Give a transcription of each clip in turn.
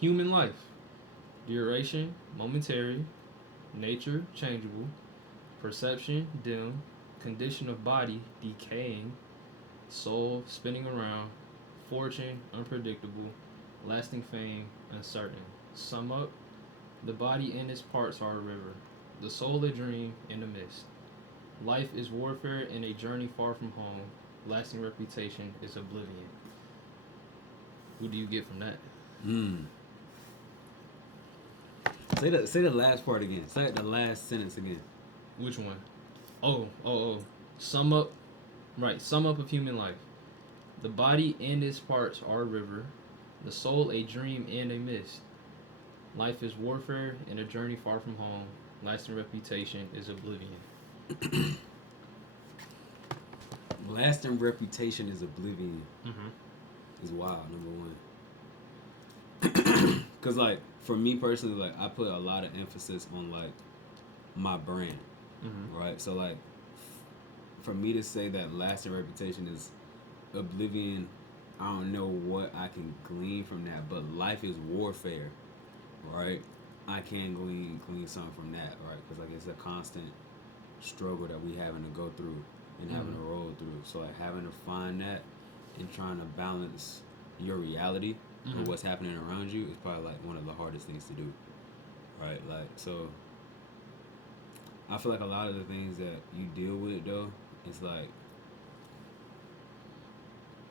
Human life. Duration, momentary. Nature, changeable. Perception, dim. Condition of body, decaying. Soul, spinning around. Fortune, unpredictable. Lasting fame, uncertain. Sum up, the body and its parts are a river. The soul a dream in the mist. Life is warfare and a journey far from home. Lasting reputation is oblivion. Who do you get from that? Mm. Say the last part again. Say the last sentence again. Which one? Oh. Sum up. Right. Sum up of human life. The body and its parts are a river. The soul a dream and a mist. Life is warfare and a journey far from home. Lasting reputation is oblivion. Lasting reputation is oblivion. Mm-hmm. Is wild. Number one. Cause like for me personally, like I put a lot of emphasis on like my brand, Mm-hmm. right? So like for me to say that lasting reputation is oblivion, I don't know what I can glean from that. But life is warfare, right? I can glean something from that, right? Because like it's a constant struggle that we having to go through and having to Mm-hmm. roll through. So like having to find that and trying to balance your reality Mm-hmm. and what's happening around you is probably like one of the hardest things to do, right? Like so, I feel like a lot of the things that you deal with though, it's like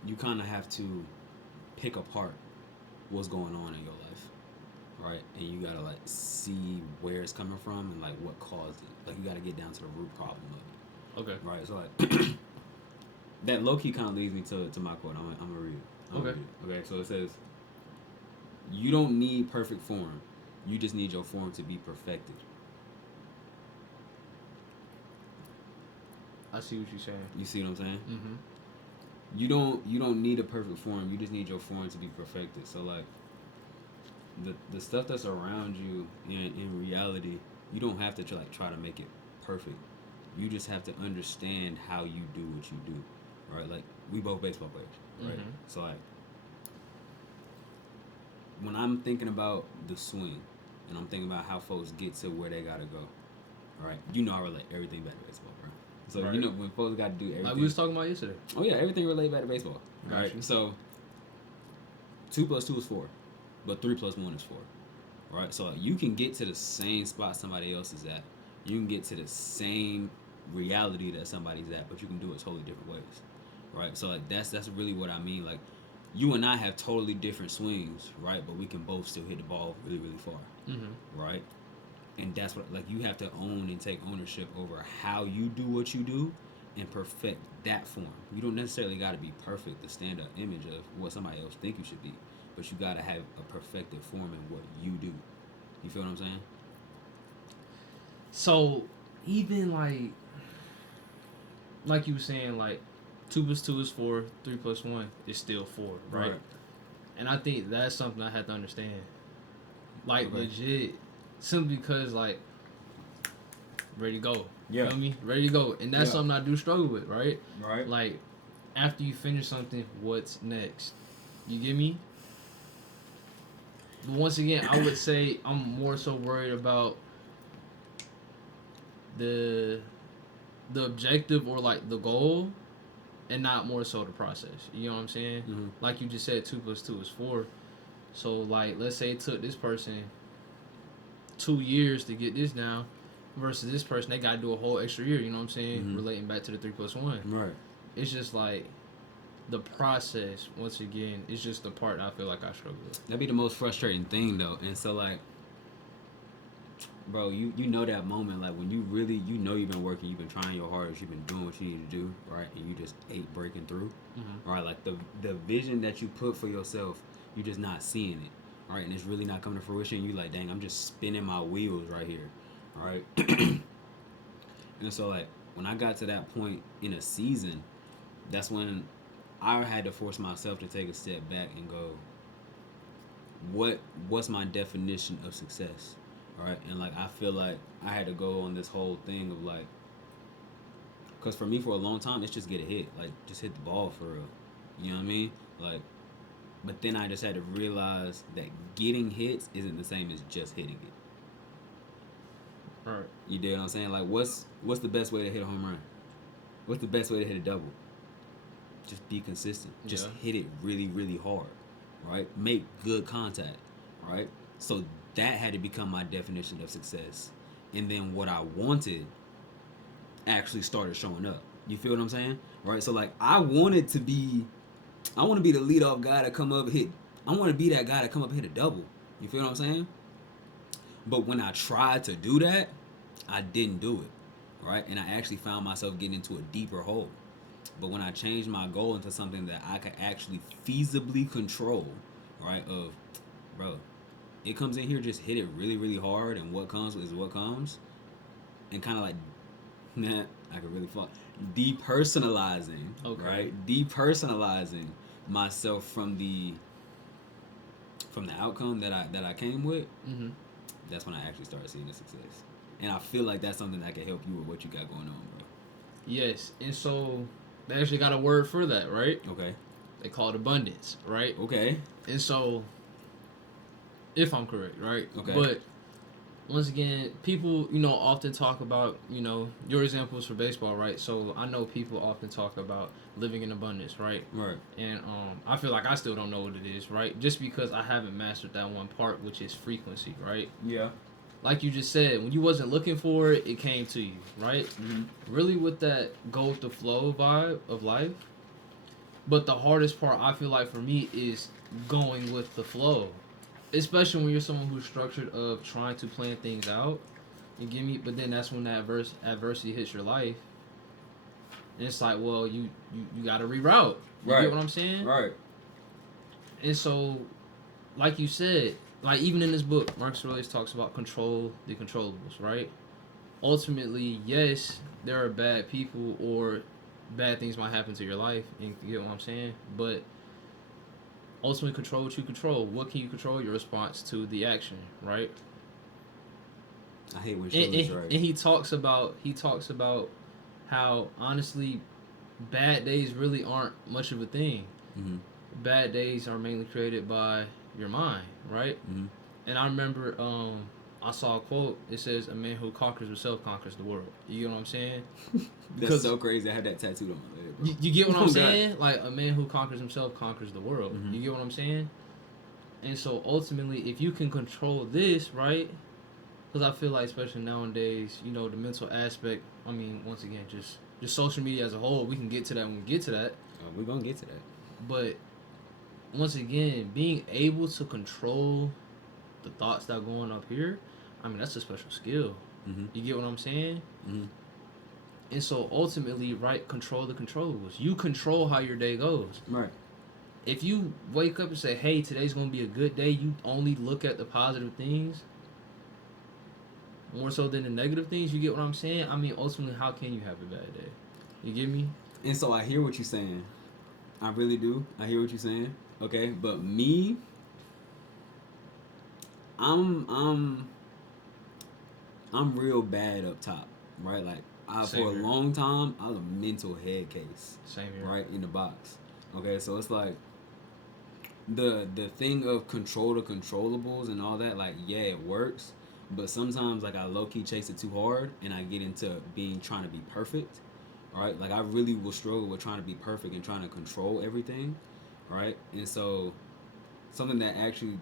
you kind of have to pick apart what's going on in your life, right? And you gotta like see where it's coming from and like what caused it. Like you gotta get down to the root problem of Okay. it, right? So like that low key kind of leads me to my quote. I'm gonna read it. I'm gonna Okay. read it. Okay, so it says, "You don't need perfect form. You just need your form to be perfected." I see what you're saying. You see what I'm saying? Mm-hmm. You don't need a perfect form. You just need your form to be perfected. So like the stuff that's around you in reality, you don't have to try to make it perfect. You just have to understand how you do what you do, right? Like we both baseball players, right? Mm-hmm. So like when I'm thinking about the swing, and I'm thinking about how folks get to where they gotta go, right? You know I relate everything back to baseball, bro. So you Right. know when folks got to do Like we everything. was talking about yesterday. Oh yeah, everything relate back to baseball, right? Got you. So 2 plus 2 is 4, but 3 plus 1 is 4. Right? So you can get to the same spot somebody else is at. You can get to the same reality that somebody's at, but you can do it totally different ways. Right? So like that's really what I mean. Like you and I have totally different swings, right? But we can both still hit the ball really, really far. Mm-hmm. Right? And that's what like you have to own and take ownership over how you do what you do and perfect that form. You don't necessarily got to be perfect to stand an image of what somebody else think you should be, but you got to have a perfected form in what you do. You feel what I'm saying? So even like you were saying, like 2 plus 2 is 4, 3 plus 1 is still 4, right? Right. And I think that's something I have to understand. Like Okay. legit, simply because like ready to go. Yeah. Feel me? Ready to go. And that's Yeah. something I do struggle with, right? Right. Like after you finish something, what's next? You get me? But once again, I would say I'm more so worried about the the objective or like the goal and not more so the process. You know what I'm saying? Mm-hmm. Like you just said, 2 plus 2 is 4. So like, let's say it took this person 2 years to get this down, versus this person they got to do a whole extra year. You know what I'm saying? Mm-hmm. Relating back to the 3 plus 1, Right. it's just like the process. Once again, is just the part I feel like I struggle with. That'd be the most frustrating thing though. And so like, bro, you know that moment like when you really you've been working, you've been trying your hardest, you've been doing what you need to do, right? And you just ain't breaking through, Mm-hmm. right? Like the vision that you put for yourself, you just not seeing it, right? And it's really not coming to fruition. You like, dang, I'm just spinning my wheels right here, right? And so like when I got to that point in a season, that's when I had to force myself to take a step back and go, what's my definition of success, right? And like I feel like I had to go on this whole thing of like, because for me for a long time it's just get a hit, like just hit the ball for real. You know what I mean? Like But then I just had to realize that getting hits isn't the same as just hitting it. Right. You dig what I'm saying? Like, what's the best way to hit a home run? What's the best way to hit a double? Just be consistent. Just Yeah. hit it really, really hard, right? Make good contact, right? So that had to become my definition of success. And then what I wanted actually started showing up. You feel what I'm saying? Right? So like I want to be the leadoff guy to come up and hit. I want to be that guy to come up and hit a double. You feel what I'm saying? But when I tried to do that, I didn't do it, right? And I actually found myself getting into a deeper hole. But when I changed my goal into something that I could actually feasibly control, right? Of, bro, it comes in here, just hit it really, really hard, and what comes is what comes, and kind of like, nah, I could really fuck. Depersonalizing, Okay. right? Depersonalizing myself from the outcome that I came with. Mm-hmm. That's when I actually started seeing the success. And I feel like that's something that can help you with what you got going on, bro. Yes, and so they actually got a word for that, right? Okay. They call it abundance, right? Okay. And so, if I'm correct, right? Okay. But once again, people, often talk about, your examples for baseball, right? So I know people often talk about living in abundance, right? Right. And I feel like I still don't know what it is, right? Just because I haven't mastered that one part, which is frequency, right? Yeah. Like you just said, when you wasn't looking for it, it came to you, right? Mm-hmm. Really with that go with the flow vibe of life. But the hardest part, I feel like for me, is going with the flow, especially when you're someone who's structured of trying to plan things out. You get me? But then that's when that adversity hits your life, and it's like, well, you got to reroute. You Right. get what I'm saying? Right. And so, like you said, like even in this book, Marcus Aurelius talks about control the controllables, right? Ultimately, yes, there are bad people or bad things might happen to your life, and you get what I'm saying? But ultimately, control what you control. What can you control? Your response to the action, right? I hate when And, shit is and, right. and he talks about how honestly bad days really aren't much of a thing. Mm-hmm. Bad days are mainly created by your mind, right? Mm-hmm. And I remember I saw a quote. It says, "A man who conquers himself conquers the world." You get what I'm saying? That's so crazy. I have that tattooed on my leg, bro. You get what Oh, I'm God. saying? Like a man who conquers himself conquers the world. Mm-hmm. You get what I'm saying? And so ultimately, if you can control this, right? Because I feel like, especially nowadays, the mental aspect. I mean, once again, just social media as a whole. We can get to that when we get to that. We're gonna get to that. But once again, being able to control the thoughts that are going up here, I mean, that's a special skill. Mm-hmm. You get what I'm saying? Mm-hmm. And so ultimately, right, control the controllables. You control how your day goes. Right. If you wake up and say, hey, today's going to be a good day, you only look at the positive things more so than the negative things. You get what I'm saying? I mean, ultimately, how can you have a bad day? You get me? And so I hear what you're saying. I really do. I hear what you're saying. Okay, but me, I'm I'm I'm real bad up top, right? Like Same for a here. long time, I was a mental head case, Same here. right, in the box. Okay, so it's like the thing of control the controllables and all that. Like, yeah, it works, but sometimes like I low key chase it too hard, and I get into trying to be perfect, right? Like I really will struggle with trying to be perfect and trying to control everything, right? And so something that actually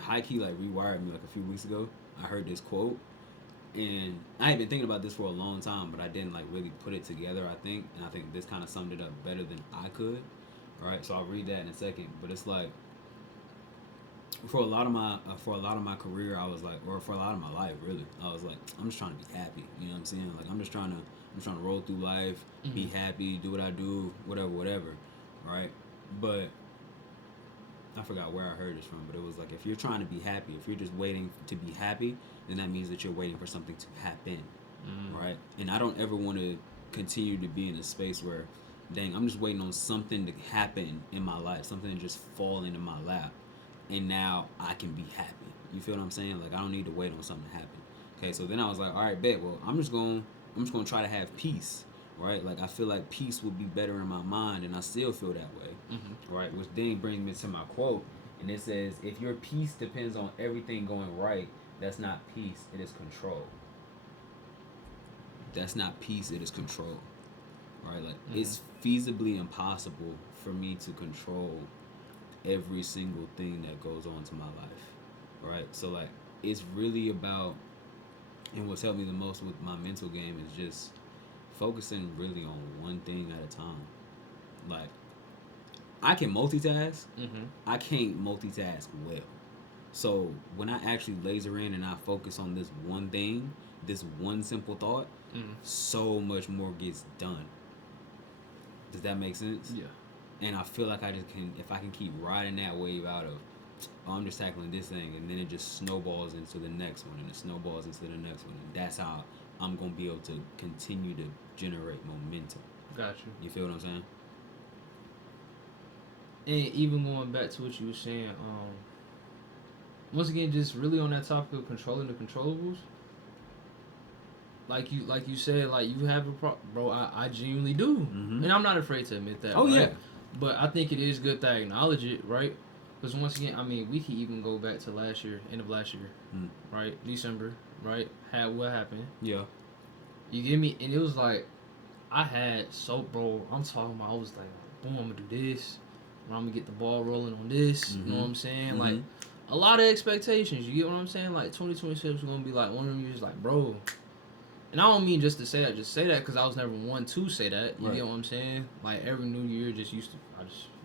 high key like rewired me like a few weeks ago. I heard this quote, and I had been thinking about this for a long time, but I didn't like really put it together. I think this kind of summed it up better than I could. All right, so I'll read that in a second. But it's like for a lot of my career, I was like, or for a lot of my life, really, I was like, I'm just trying to be happy. You know what I'm saying? Like I'm trying to roll through life, be happy, do what I do, whatever, right? But I forgot where I heard this from, but it was like if you're trying to be happy, if you're just waiting to be happy, then that means that you're waiting for something to happen, right? And I don't ever want to continue to be in a space where, dang, I'm just waiting on something to happen in my life, something to just fall into my lap, and now I can be happy. You feel what I'm saying? Like I don't need to wait on something to happen. Okay, so then I was like, all right, bet. Well, I'm just gonna try to have peace, right? Like I feel like peace would be better in my mind, and I still feel that way, right? Which then brings me to my quote, and it says, "If your peace depends on everything going right, that's not peace; it is control. That's not peace; it is control." Right? Like it's feasibly impossible for me to control every single thing that goes on to my life, right? So like it's really about, and what's helped me the most with my mental game is just focusing really on one thing at a time. Like I can multitask, I can't multitask well. So when I actually laser in and I focus on this one thing, this one simple thought, so much more gets done. Does that make sense? Yeah. And I feel like I just can, if I can keep riding that wave out of, oh, I'm just tackling this thing, and then it just snowballs into the next one, and it snowballs into the next one, and that's how I'm gonna be able to continue to generate momentum. Got you. You feel what I'm saying? And even going back to what you were saying, once again, just really on that topic of controlling the controllables, like you said, like you have a bro. I genuinely do, and I'm not afraid to admit that. Oh right? yeah. But I think it is good to acknowledge it, right? Because once again, I mean, we can even go back to last year, end of last year, right? December, right? Had what happened? Yeah. You get me? And it was like I had bro. I'm talking about. I was like, boom, I'm gonna do this. I'm gonna get the ball rolling on this. You know what I'm saying? Like a lot of expectations. You get what I'm saying? Like 2026 is gonna be like one of them years. Like, bro. And I don't mean just to say that, just say that because I was never one to say that. You get what I'm saying? Like every new year just used to,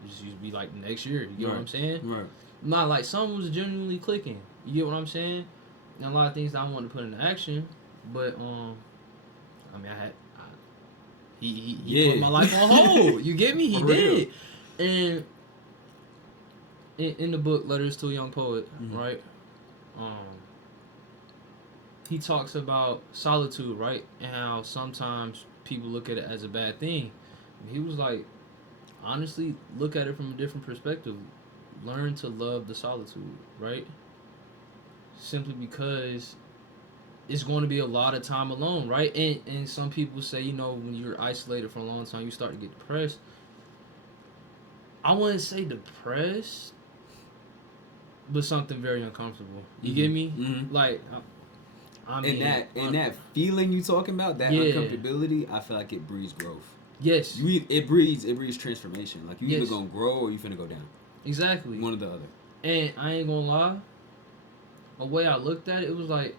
just used to be like the next year. You get what I'm saying? Right. Not like something was genuinely clicking. You get what I'm saying? And a lot of things that I wanted to put into action, but I mean he put my life on hold. You get me? He did. And in the book Letters to a Young Poet, right? He talks about solitude, right? And how sometimes people look at it as a bad thing. He was like, honestly, look at it from a different perspective. Learn to love the solitude, right? Simply because it's going to be a lot of time alone, right? And some people say, you know, when you're isolated for a long time, you start to get depressed. I wouldn't say depressed, but something very uncomfortable. You get me? Like, I mean, and that feeling you talking about, that uncomfortability, I feel like it breeds growth. Yes. It breeds transformation. Like you either gonna grow or you finna go down. Exactly. One or the other. And I ain't gonna lie, the way I looked at it, it was like,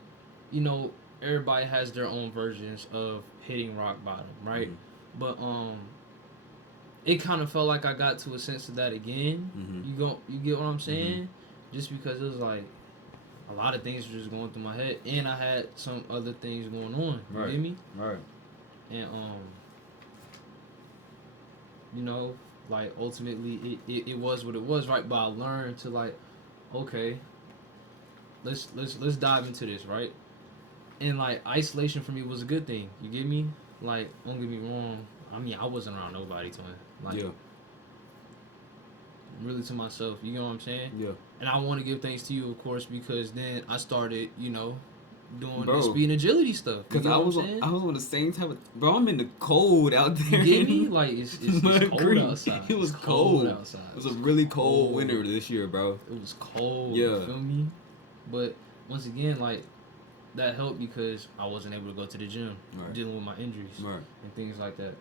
you know, everybody has their own versions of hitting rock bottom, right? But it kind of felt like I got to a sense of that again. You get what I'm saying? Just because it was like a lot of things were just going through my head, and I had some other things going on. You get me? Right. And you know, like ultimately it was what it was, right? But I learned to like, okay, let's dive into this, right? And like isolation for me was a good thing. You get me? Like, don't get me wrong. I mean, I wasn't around nobody, twin. Like, really to myself. You know what I'm saying? Yeah. And I want to give thanks to you, of course, because then I started, you know, doing the speed and agility stuff. Because I was on the same type of, bro. I'm in the cold out there. You get me? Like it's cold outside. It was cold outside. It was a really cold winter this year, bro. It was cold. Yeah. You feel me? But once again, like that helped because I wasn't able to go to the gym, dealing with my injuries and things like that.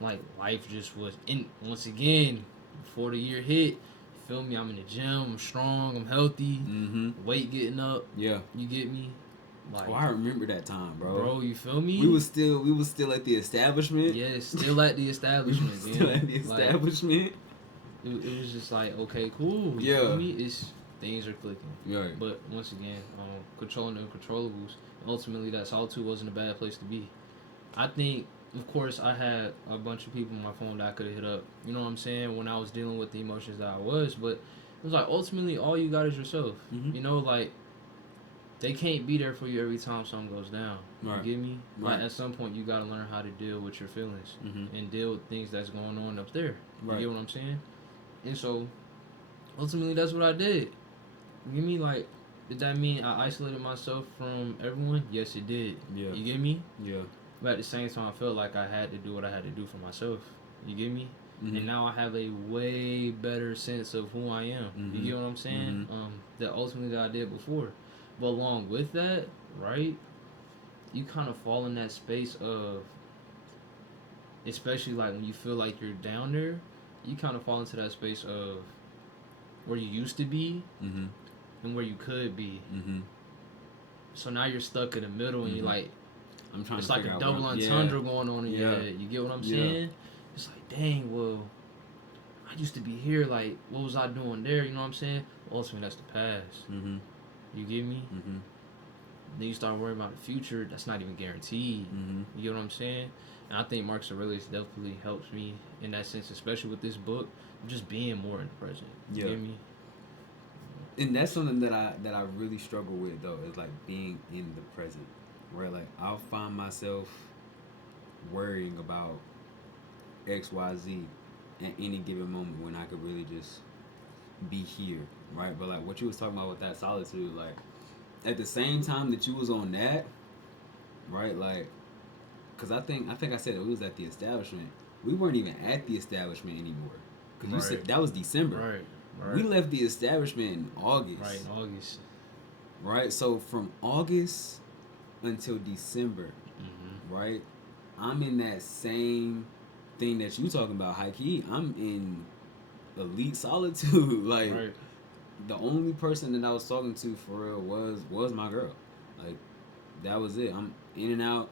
Like life just was once again before the year hit. Feel me? I'm in the gym. I'm strong. I'm healthy. Weight getting up. Yeah. You get me? Like, I remember that time, bro. Bro, you feel me? We was still at the establishment. Yeah, still at the establishment. Still at the establishment. Like, it was just like, okay, cool. You feel me? Things are clicking. Right. But once again, controlling the uncontrollables. Ultimately, that solitude wasn't a bad place to be. I think, of course, I had a bunch of people on my phone that I could have hit up. You know what I'm saying? When I was dealing with the emotions that I was, but it was like ultimately all you got is yourself. You know, like. They can't be there for you every time something goes down. You get me? Like at some point you gotta learn how to deal with your feelings and deal with things that's going on up there. You get what I'm saying? And so ultimately that's what I did. You get me? Like, did that mean I isolated myself from everyone? Yes, it did. Yeah. You get me? Yeah. But at the same time, I felt like I had to do what I had to do for myself. You get me? Mm-hmm. And now I have a way better sense of who I am. You Mm-hmm. get what I'm saying? Mm-hmm. That ultimately that I did before. But along with that, right? You kind of fall in that space of, especially like when you feel like you're down there, you kind of fall into that space of where you used to be Mm-hmm. and where you could be. Mm-hmm. So now you're stuck in the middle and you're Mm-hmm. like, I'm trying it's to like a figure out what double I'm. Yeah. entendre going on in your Yeah. head. You get what I'm Yeah. saying? It's like, dang, well, I used to be here. Like, what was I doing there? You know what I'm saying? Ultimately, that's the past. Mm-hmm. You get me? Mm-hmm. Then you start worrying about the future. That's not even guaranteed. Mm-hmm. You get what I'm saying? And I think Marcus Aurelius definitely helps me in that sense, especially with this book, just being more in the present. You Yeah. get me? And that's something that I really struggle with though, is like being in the present, where like I'll find myself worrying about X Y Z at any given moment when I could really just be here, right? But like what you was talking about with that solitude, like at the same time that you was on that, right? Like, cause I think I said it was at the establishment. We weren't even at the establishment anymore, cause you Right. said that was December. Right. We Right. left the establishment in Right. August, In August. right? So from August until December, Mm-hmm. right? I'm in that same thing that you talking about, high key. I'm in elite solitude. Like Right. the only person that I was talking to for real was my girl. Like that was it. I'm in and out.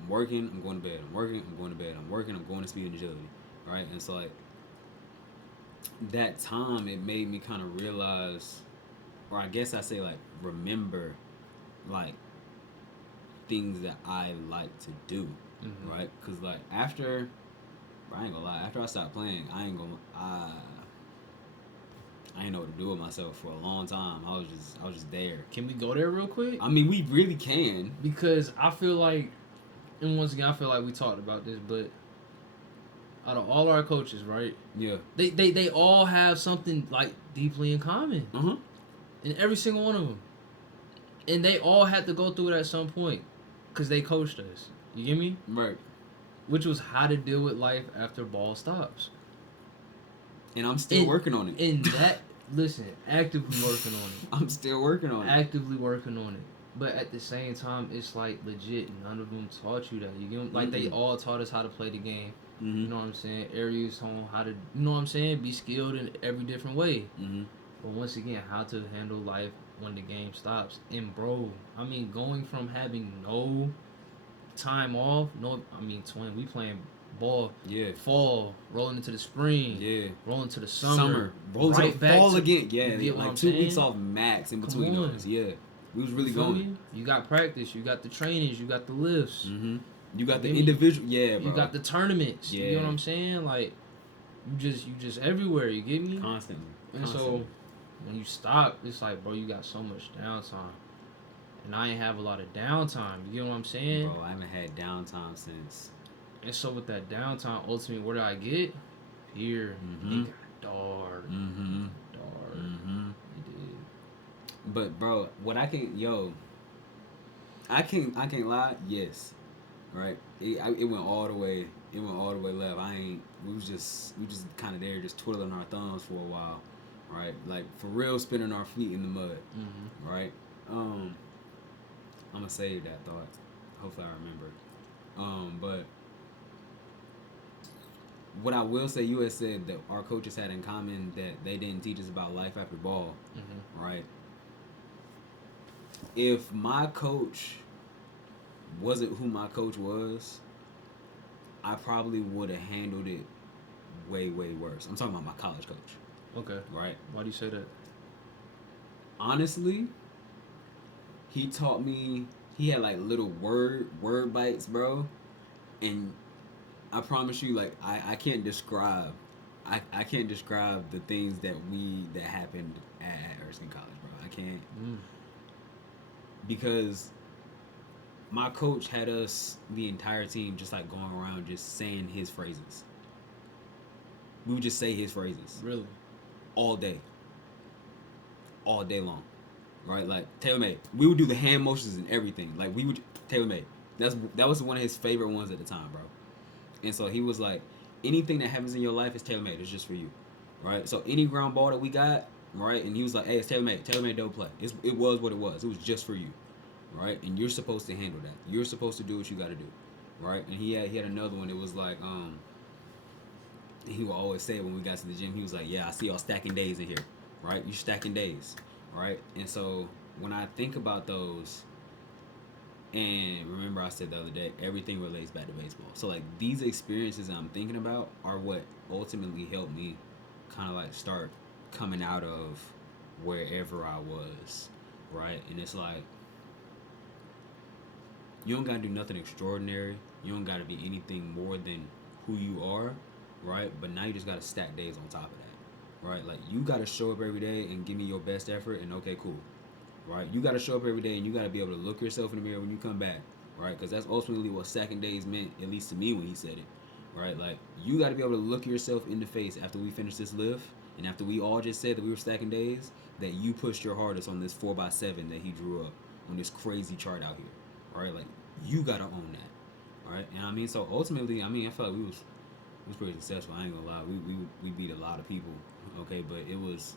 I'm working. I'm going to bed. I'm working. I'm going to bed. I'm working. I'm going to speed and agility. Right. And so like that time, it made me kind of realize, or I guess I say like remember, like things that I like to do. Mm-hmm. Right. Cause like after, I ain't gonna lie. After I stopped playing, I ain't know what to do with myself for a long time. I was just there. Can we go there real quick? I mean, we really can. Because I feel like, and once again, I feel like we talked about this, but out of all our coaches, right? Yeah. They all have something like deeply in common Uh huh. in every single one of them, and they all had to go through it at some point, because they coached us. You get me? Right. Which was how to deal with life after ball stops. And I'm still working on it. And that, listen, actively working on it. I'm still working on it. Actively working on it. But at the same time, it's like legit. None of them taught you that. You get like they all taught us how to play the game. Mm-hmm. You know what I'm saying? Areas on how to, you know what I'm saying? Be skilled in every different way. Mm-hmm. But once again, how to handle life when the game stops. And bro, I mean, going from having no time off, twin, we playing ball. Yeah. Fall, rolling into the spring. Yeah. Rolling to the summer. Rolling right to the back fall to, again. Yeah. You get what Like I'm 2 weeks saying? off max in Come between on. those. Yeah. We was really You feel going. me? You got practice. You got the trainings. You got the lifts. Mm-hmm. You got You the get me? individual. Yeah, bro. You got the tournaments. Yeah. You know what I'm saying? Like, you just everywhere. You get me? Constantly. And so when you stop, it's like, bro, you got so much downtime. And I ain't have a lot of downtime. You get what I'm saying? Bro, I haven't had downtime since. And so with that downtime, ultimately, where did I get? Here. Mm-hmm. It got dark. Mm-hmm. Dark. Mm-hmm. It did. But bro, what I can't I can't lie. Yes, right. It went all the way. It went all the way left. We just kind of there, just twiddling our thumbs for a while, right? Like for real, spinning our feet in the mud, Mm-hmm. right? I'm gonna save that thought. Hopefully, I remember it. But what I will say, you had said that our coaches had in common that they didn't teach us about life after ball, right? If my coach wasn't who my coach was, I probably would have handled it way, way worse. I'm talking about my college coach. Okay. Right? Why do you say that? Honestly, he taught me, he had like little word bites, bro. And I promise you, like I can't describe I can't describe the things that happened at Erskine College, bro. I can't because my coach had us, the entire team, just like going around just saying his phrases. We would just say his phrases. Really? All day long. Right? Like, tailor made. We would do the hand motions and everything. Like, we would, tailor made. That was one of his favorite ones at the time, bro. And so he was like, anything that happens in your life is tailor made. It's just for you, right? So any ground ball that we got, right? And he was like, hey, it's tailor made. Tailor made don't play. It was what it was. It was just for you, right? And you're supposed to handle that. You're supposed to do what you got to do, right? And he had another one. It was like he would always say when we got to the gym, he was like, yeah, I see y'all stacking days in here, right? You stacking days, right? And so when I think about those, and remember I said the other day, everything relates back to baseball. So like these experiences I'm thinking about are what ultimately helped me kind of like start coming out of wherever I was, right? And it's like you don't gotta do nothing extraordinary. You don't gotta be anything more than who you are, right? But now you just gotta stack days on top of that, right? Like you gotta show up every day and give me your best effort, and okay, cool, right? You got to show up every day, and you got to be able to look yourself in the mirror when you come back, right? Because that's ultimately what stacking days meant, at least to me when he said it, right? Like you got to be able to look yourself in the face after we finish this lift, and after we all just said that we were stacking days, that you pushed your hardest on this 4x7 that he drew up on this crazy chart out here, right? Like you got to own that, right? And I mean, so ultimately, I mean, I felt like we was pretty successful. I ain't gonna lie, we beat a lot of people, okay, but it was.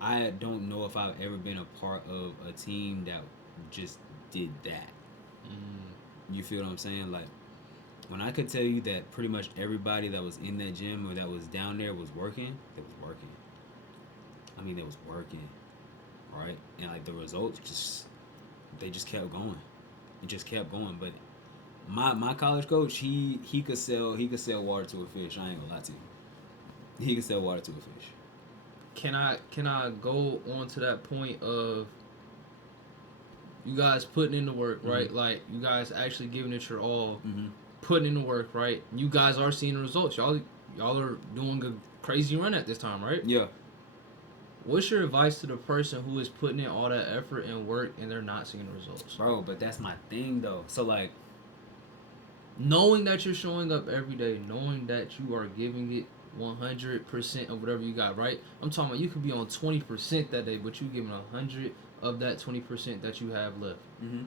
I don't know if I've ever been a part of a team that just did that. You feel what I'm saying? Like, when I could tell you that pretty much everybody that was in that gym or that was down there was working, they was working. I mean, they was working, right? And, like, the results they just kept going. It just kept going. But my college coach, he could sell water to a fish. I ain't gonna lie to you. He could sell water to a fish. Can I go on to that point of you guys putting in the work, right? Mm-hmm. Like you guys actually giving it your all, Mm-hmm. putting in the work, right? You guys are seeing the results. Y'all are doing a crazy run at this time, right? Yeah. What's your advice to the person who is putting in all that effort and work and they're not seeing the results? Bro, but that's my thing though. So like Knowing that you're showing up every day, knowing that you are giving it 100% of whatever you got, right? I'm talking about you could be on 20% that day, but you giving 100 of that 20% that you have left, mm-hmm.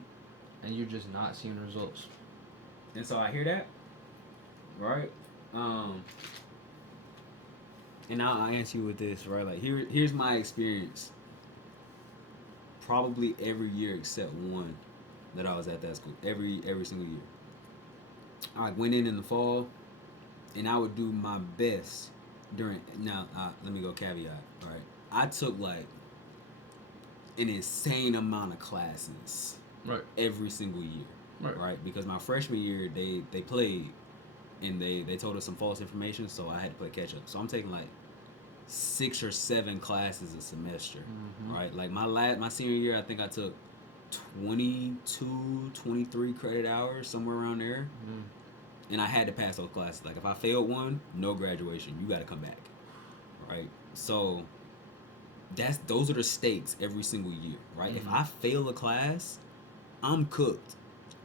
and you're just not seeing the results. And so I hear that, right? And I'll answer you with this, right? Like here's my experience. Probably every year except one that I was at that school. Every single year. I went in the fall, and I would do my best during. Now, let me go caveat. All right, I took like an insane amount of classes, Right. every single year, right? Because my freshman year they played, and they told us some false information, so I had to play catch up. So I'm taking like 6 or 7 classes a semester, right? Like my senior year, I think I took 22, 23 credit hours, somewhere around there. And I had to pass those classes. Like if I failed one, no graduation. You got to come back, right? So those are the stakes every single year, right? If I fail a class, I'm cooked.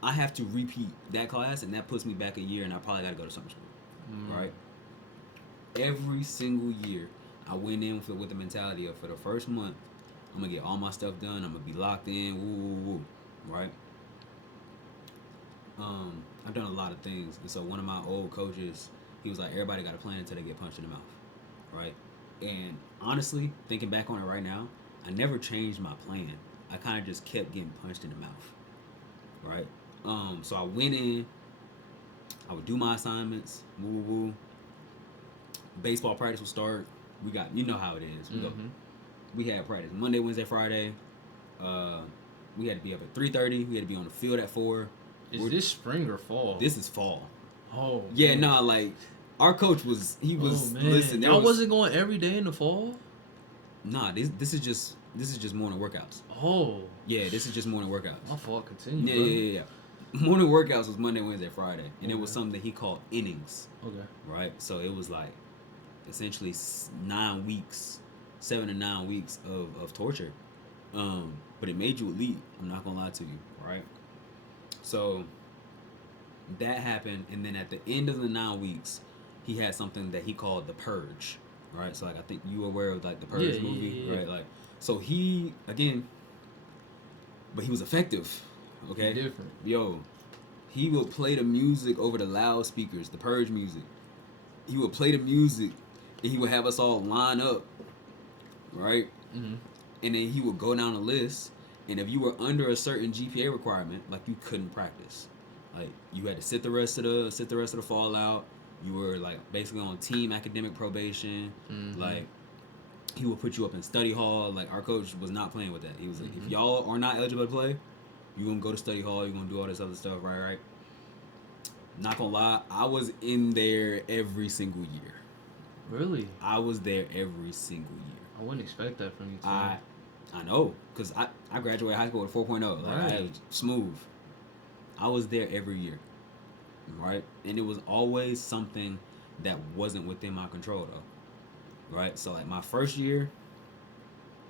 I have to repeat that class, and that puts me back a year, and I probably got to go to summer school, right? Every single year, I went in with the mentality of for the first month, I'm gonna get all my stuff done. I'm gonna be locked in, right? I've done a lot of things, and so one of my old coaches, he was like, everybody got a plan until they get punched in the mouth, right? And honestly, thinking back on it right now, I never changed my plan. I kind of just kept getting punched in the mouth, right? So I went in, I would do my assignments, baseball practice would start. We got, you know how it is. We had practice Monday, Wednesday, Friday. We had to be up at 3:30. We had to be on the field at 4. Is this spring or fall? This is fall. Oh. Yeah, man. Nah, like our coach was. He was. Oh, man. Listen, y'all wasn't going every day in the fall. Nah, this is just morning workouts. Oh. Yeah, this is just morning workouts. My fault. Continue. Yeah. Morning workouts was Monday, Wednesday, Friday, and it was something that he called innings. Okay. Right, so it was like essentially 9 weeks, 7 to 9 weeks of torture. But it made you elite. I'm not gonna lie to you, right? So that happened, and then at the end of the 9 weeks, he had something that he called the purge, right? So like I think you were aware of like the purge movie, right? Like so he again, but he was effective. Okay, different. Yo, he would play the music over the loudspeakers, the purge music. He would play the music, and he would have us all line up, right? Mm-hmm. And then he would go down a list, and if you were under a certain GPA requirement, like you couldn't practice, like you had to sit the rest of the fall out. You were like basically on team academic probation. Mm-hmm. Like he would put you up in study hall. Like our coach was not playing with that. He was like, Mm-hmm. if y'all are not eligible to play, you gonna go to study hall. You gonna do all this other stuff, right? Not gonna lie, I was in there every single year. Really? I was there every single year. I wouldn't expect that from you, too. I know, cause I graduated high school with 4.0. Like I was smooth. I was there every year, right? And it was always something that wasn't within my control though, right? So like my first year,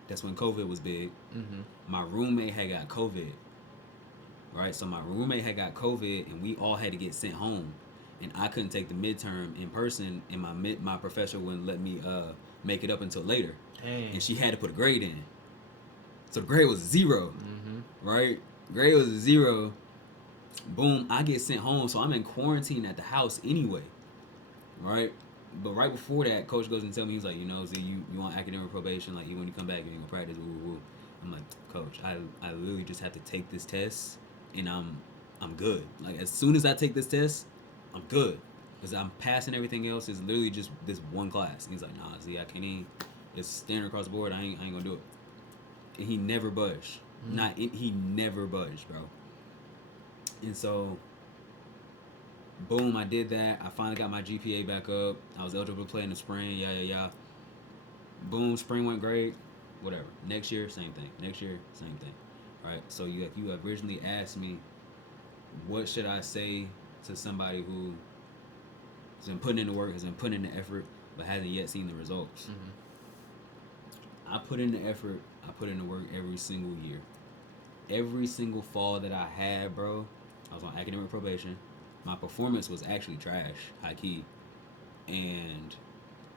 that's when COVID was big. Mm-hmm. My roommate had got COVID, right? So my roommate had got COVID, and we all had to get sent home, and I couldn't take the midterm in person, and my professor wouldn't let me make it up until later, Dang. and she had to put a grade in. So the grade was 0, Mm-hmm. right? Grade was a 0. Boom, I get sent home, so I'm in quarantine at the house anyway, right? But right before that, coach goes and tell me, he's like, Z, you on academic probation, like, when you come back, you ain't gonna practice, woo, woo, woo. I'm like, coach, I literally just have to take this test, and I'm good. Like, as soon as I take this test, I'm good. Because I'm passing everything else, it's literally just this one class. And he's like, nah, Z, I can't even, it's standard across the board, I ain't gonna do it. And he never budged. He never budged, bro. And so, boom, I did that. I finally got my GPA back up. I was eligible to play in the spring. Yeah. Boom, spring went great. Whatever. Next year, same thing. Next year, same thing. Right? So you originally asked me, what should I say to somebody who has been putting in the work, has been putting in the effort, but hasn't yet seen the results? Mm-hmm. I put in the effort. I put in the work every single year. Every single fall that I had, bro, I was on academic probation. My performance was actually trash, high key, and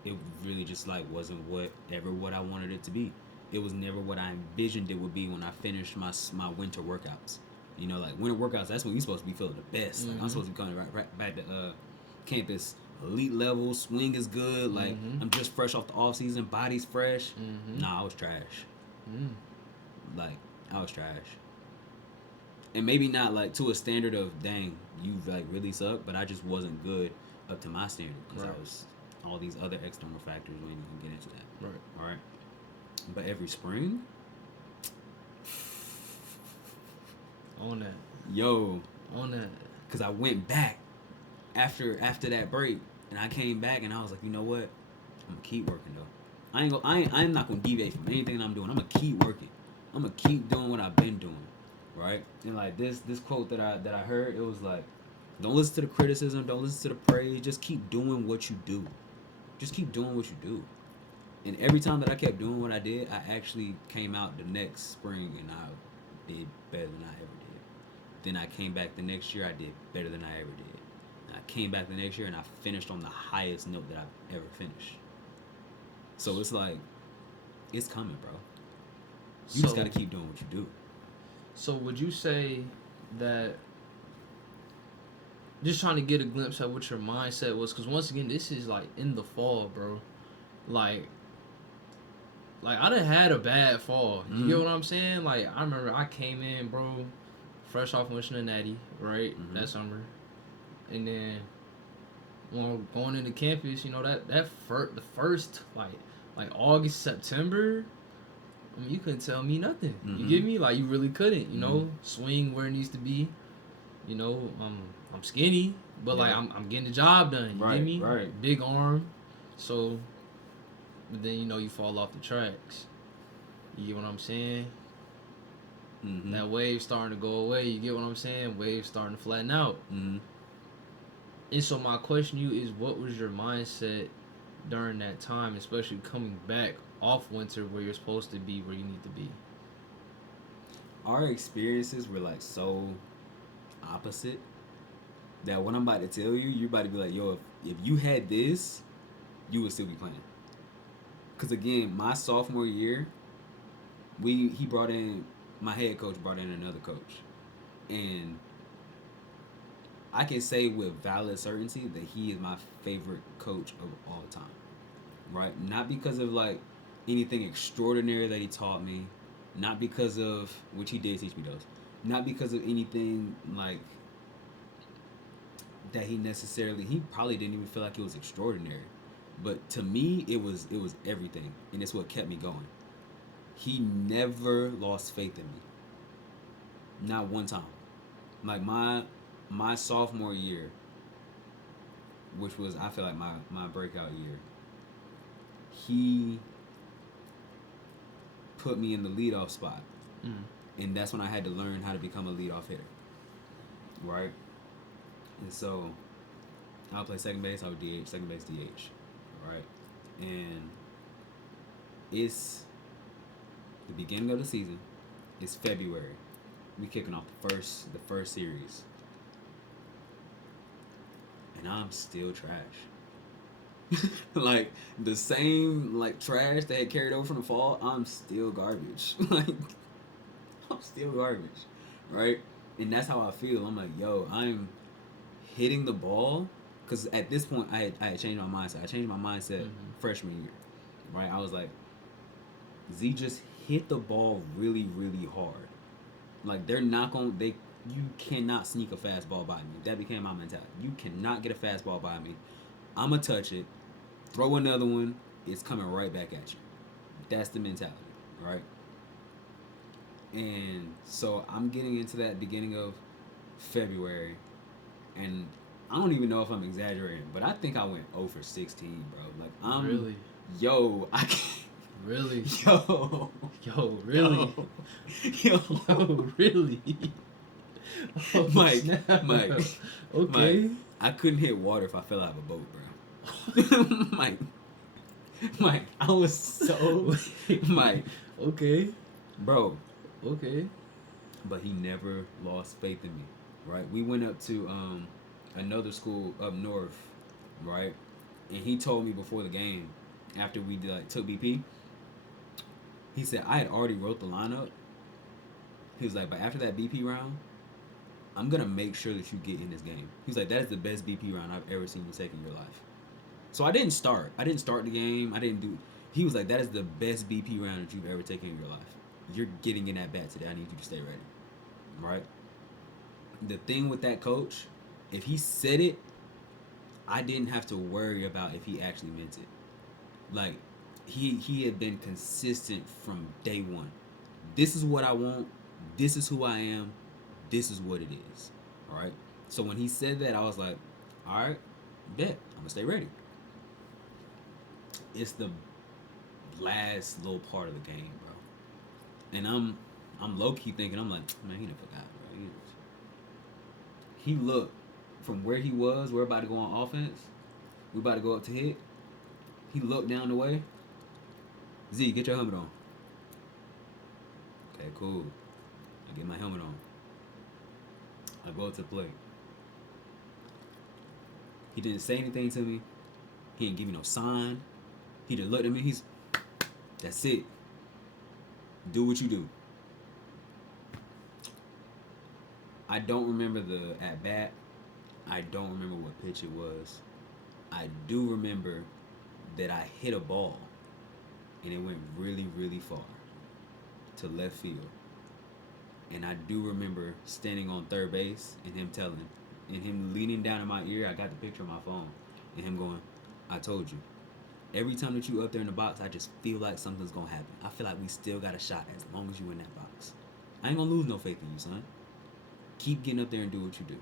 it really just like wasn't what I wanted it to be. It was never what I envisioned it would be when I finished my winter workouts. Like winter workouts, that's when you're supposed to be feeling the best. Like, I'm supposed to be coming right back to campus, elite level, swing is good. Like I'm just fresh off the off season, body's fresh. Nah, I was trash. Like I was trash. And maybe not like to a standard of dang, you like really suck, but I just wasn't good up to my standard because I was all these other external factors. We ain't gonna get into that. Right. All right. But every spring, On that. Because I went back after that break, and I came back, and I was like, you know what? I'm gonna keep working though. I'm not gonna deviate from anything I'm doing. I'm gonna keep working. I'm gonna keep doing what I've been doing. Right? And like this quote that I heard, it was like, don't listen to the criticism, don't listen to the praise, just keep doing what you do. Just keep doing what you do. And every time that I kept doing what I did, I actually came out the next spring and I did better than I ever did. Then I came back the next year, I did better than I ever did. And I came back the next year and I finished on the highest note that I've ever finished. So it's like, it's coming, bro. You just gotta keep doing what you do. So would you say that, just trying to get a glimpse at what your mindset was, because once again, this is like in the fall, bro. Like I done had a bad fall. You get what I'm saying? Like, I remember I came in, bro, fresh off wishing a natty, right? That summer. And then when going into campus, the first like August, September, I mean, you couldn't tell me nothing. You get me? Like, you really couldn't, swing where it needs to be. I'm skinny, but like I'm getting the job done. You get me? Right. Big arm. So, but then you fall off the tracks. You get what I'm saying? That wave starting to go away. You get what I'm saying? Wave starting to flatten out. And so my question to you is, what was your mindset during that time, especially coming back off winter where you're supposed to be where you need to be? Our experiences were like so opposite that what I'm about to tell you, you're about to be like, yo, if you had this, you would still be playing. Because again, my sophomore year, my head coach brought in another coach, and I can say with valid certainty that he is my favorite coach of all time. Right? Not because of like anything extraordinary that he taught me, not because of which he did teach me those, not because of anything like that he probably didn't even feel like it was extraordinary, but to me it was everything, and it's what kept me going. He never lost faith in me, not one time. Like my sophomore year, which was I feel like my breakout year, he put me in the leadoff spot, Mm. and that's when I had to learn how to become a leadoff hitter, right? And so I would play second base, I would DH, second base, DH, right? And it's the beginning of the season. It's February. We kicking off the first series, and I'm still trash. Like the same like trash that had carried over from the fall. I'm still garbage. Like I'm still garbage, right? And that's how I feel. I'm like, yo, I'm hitting the ball because at this point I had changed my mindset. I changed my mindset Mm-hmm. freshman year, right? I was like, Z just hit the ball really really hard. Like they're not going to they you cannot sneak a fastball by me. That became my mentality. You cannot get a fastball by me. I'm gonna touch it, throw another one. It's coming right back at you. That's the mentality, right? And so I'm getting into that beginning of February, and I don't even know if I'm exaggerating, but I think I went 0 for 16, bro. Like Really? yo, I can't, Really? yo, Yo, really? yo, yo, Yo, really? Oh, Mike, snap. Mike, Mike. Okay. I couldn't hit water if I fell out of a boat, bro. Mike, Mike, I was so Wait. Mike, Okay. bro. Okay. But he never lost faith in me, right? We went up to another school up north, right? And he told me before the game, after we like took BP, he said I had already wrote the lineup. He was like, but after that BP round, I'm gonna make sure that you get in this game. He was like, that is the best BP round I've ever seen you take in your life. So I didn't start. I didn't start the game. I didn't do. He was like, that is the best BP round that you've ever taken in your life. You're getting in that bat today. I need you to stay ready, right? The thing with that coach, if he said it, I didn't have to worry about if he actually meant it. Like he had been consistent from day one. This is what I want. This is who I am. This is what it is. All right. So when he said that, I was like, all right, bet I'm gonna stay ready. It's the last little part of the game, bro. And I'm low key thinking, I'm like, man, he done forgot, bro. He looked from where he was. We're about to go on offense. We about to go up to hit. He looked down the way. Z, get your helmet on. Okay, cool. I get my helmet on. I go up to the plate. He didn't say anything to me. He didn't give me no sign. He just looked at me. That's it. Do what you do. I don't remember the at bat. I don't remember what pitch it was. I do remember that I hit a ball and it went really, really far to left field. And I do remember standing on third base and him leaning down in my ear. I got the picture on my phone, and him going, I told you. Every time that you up there in the box, I just feel like something's gonna happen. I feel like we still got a shot as long as you in that box. I ain't gonna lose no faith in you, son. Keep getting up there and do what you do.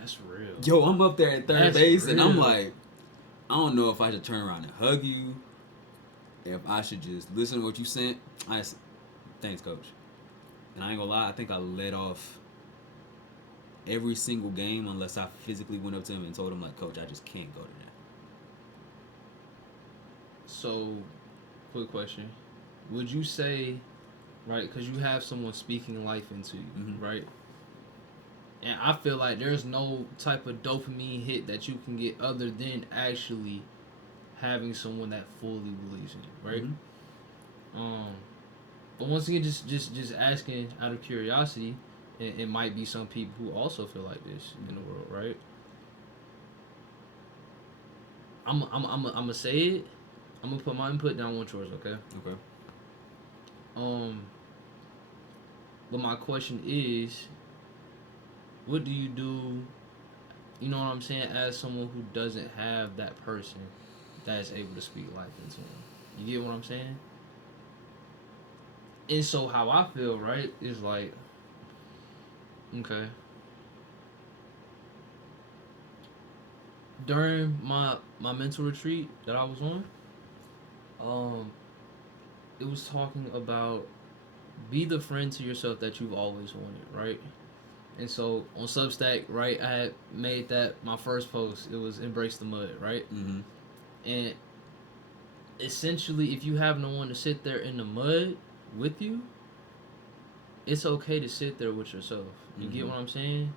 That's real. Yo, I'm up there at third That's base, and I'm real. like, I don't know if I should turn around and hug you, if I should just listen to what you sent. Thanks, coach. And I ain't gonna lie, I think I let off every single game unless I physically went up to him and told him, like, coach, I just can't go to that. So, quick question. Would you say, right, because you have someone speaking life into you, Mhm. right? And I feel like there's no type of dopamine hit that you can get other than actually having someone that fully believes in you, right? Mm-hmm. Um, but once again, just asking out of curiosity, And it might be some people who also feel like this in the world, right? I'm gonna say it. I'm gonna put my input down. One yours, okay? Okay. Um, but my question is, what do you do? You know what I'm saying? As someone who doesn't have that person that is able to speak life into them, you get what I'm saying? And so how I feel, right, is like, okay, during my mental retreat that I was on, um, it was talking about be the friend to yourself that you've always wanted, right? And so on Substack, right, I had made that my first post. It was embrace the mud, right? Mm-hmm. And essentially, if you have no one to sit there in the mud with you, it's okay to sit there with yourself. You get Mm-hmm. what I'm saying?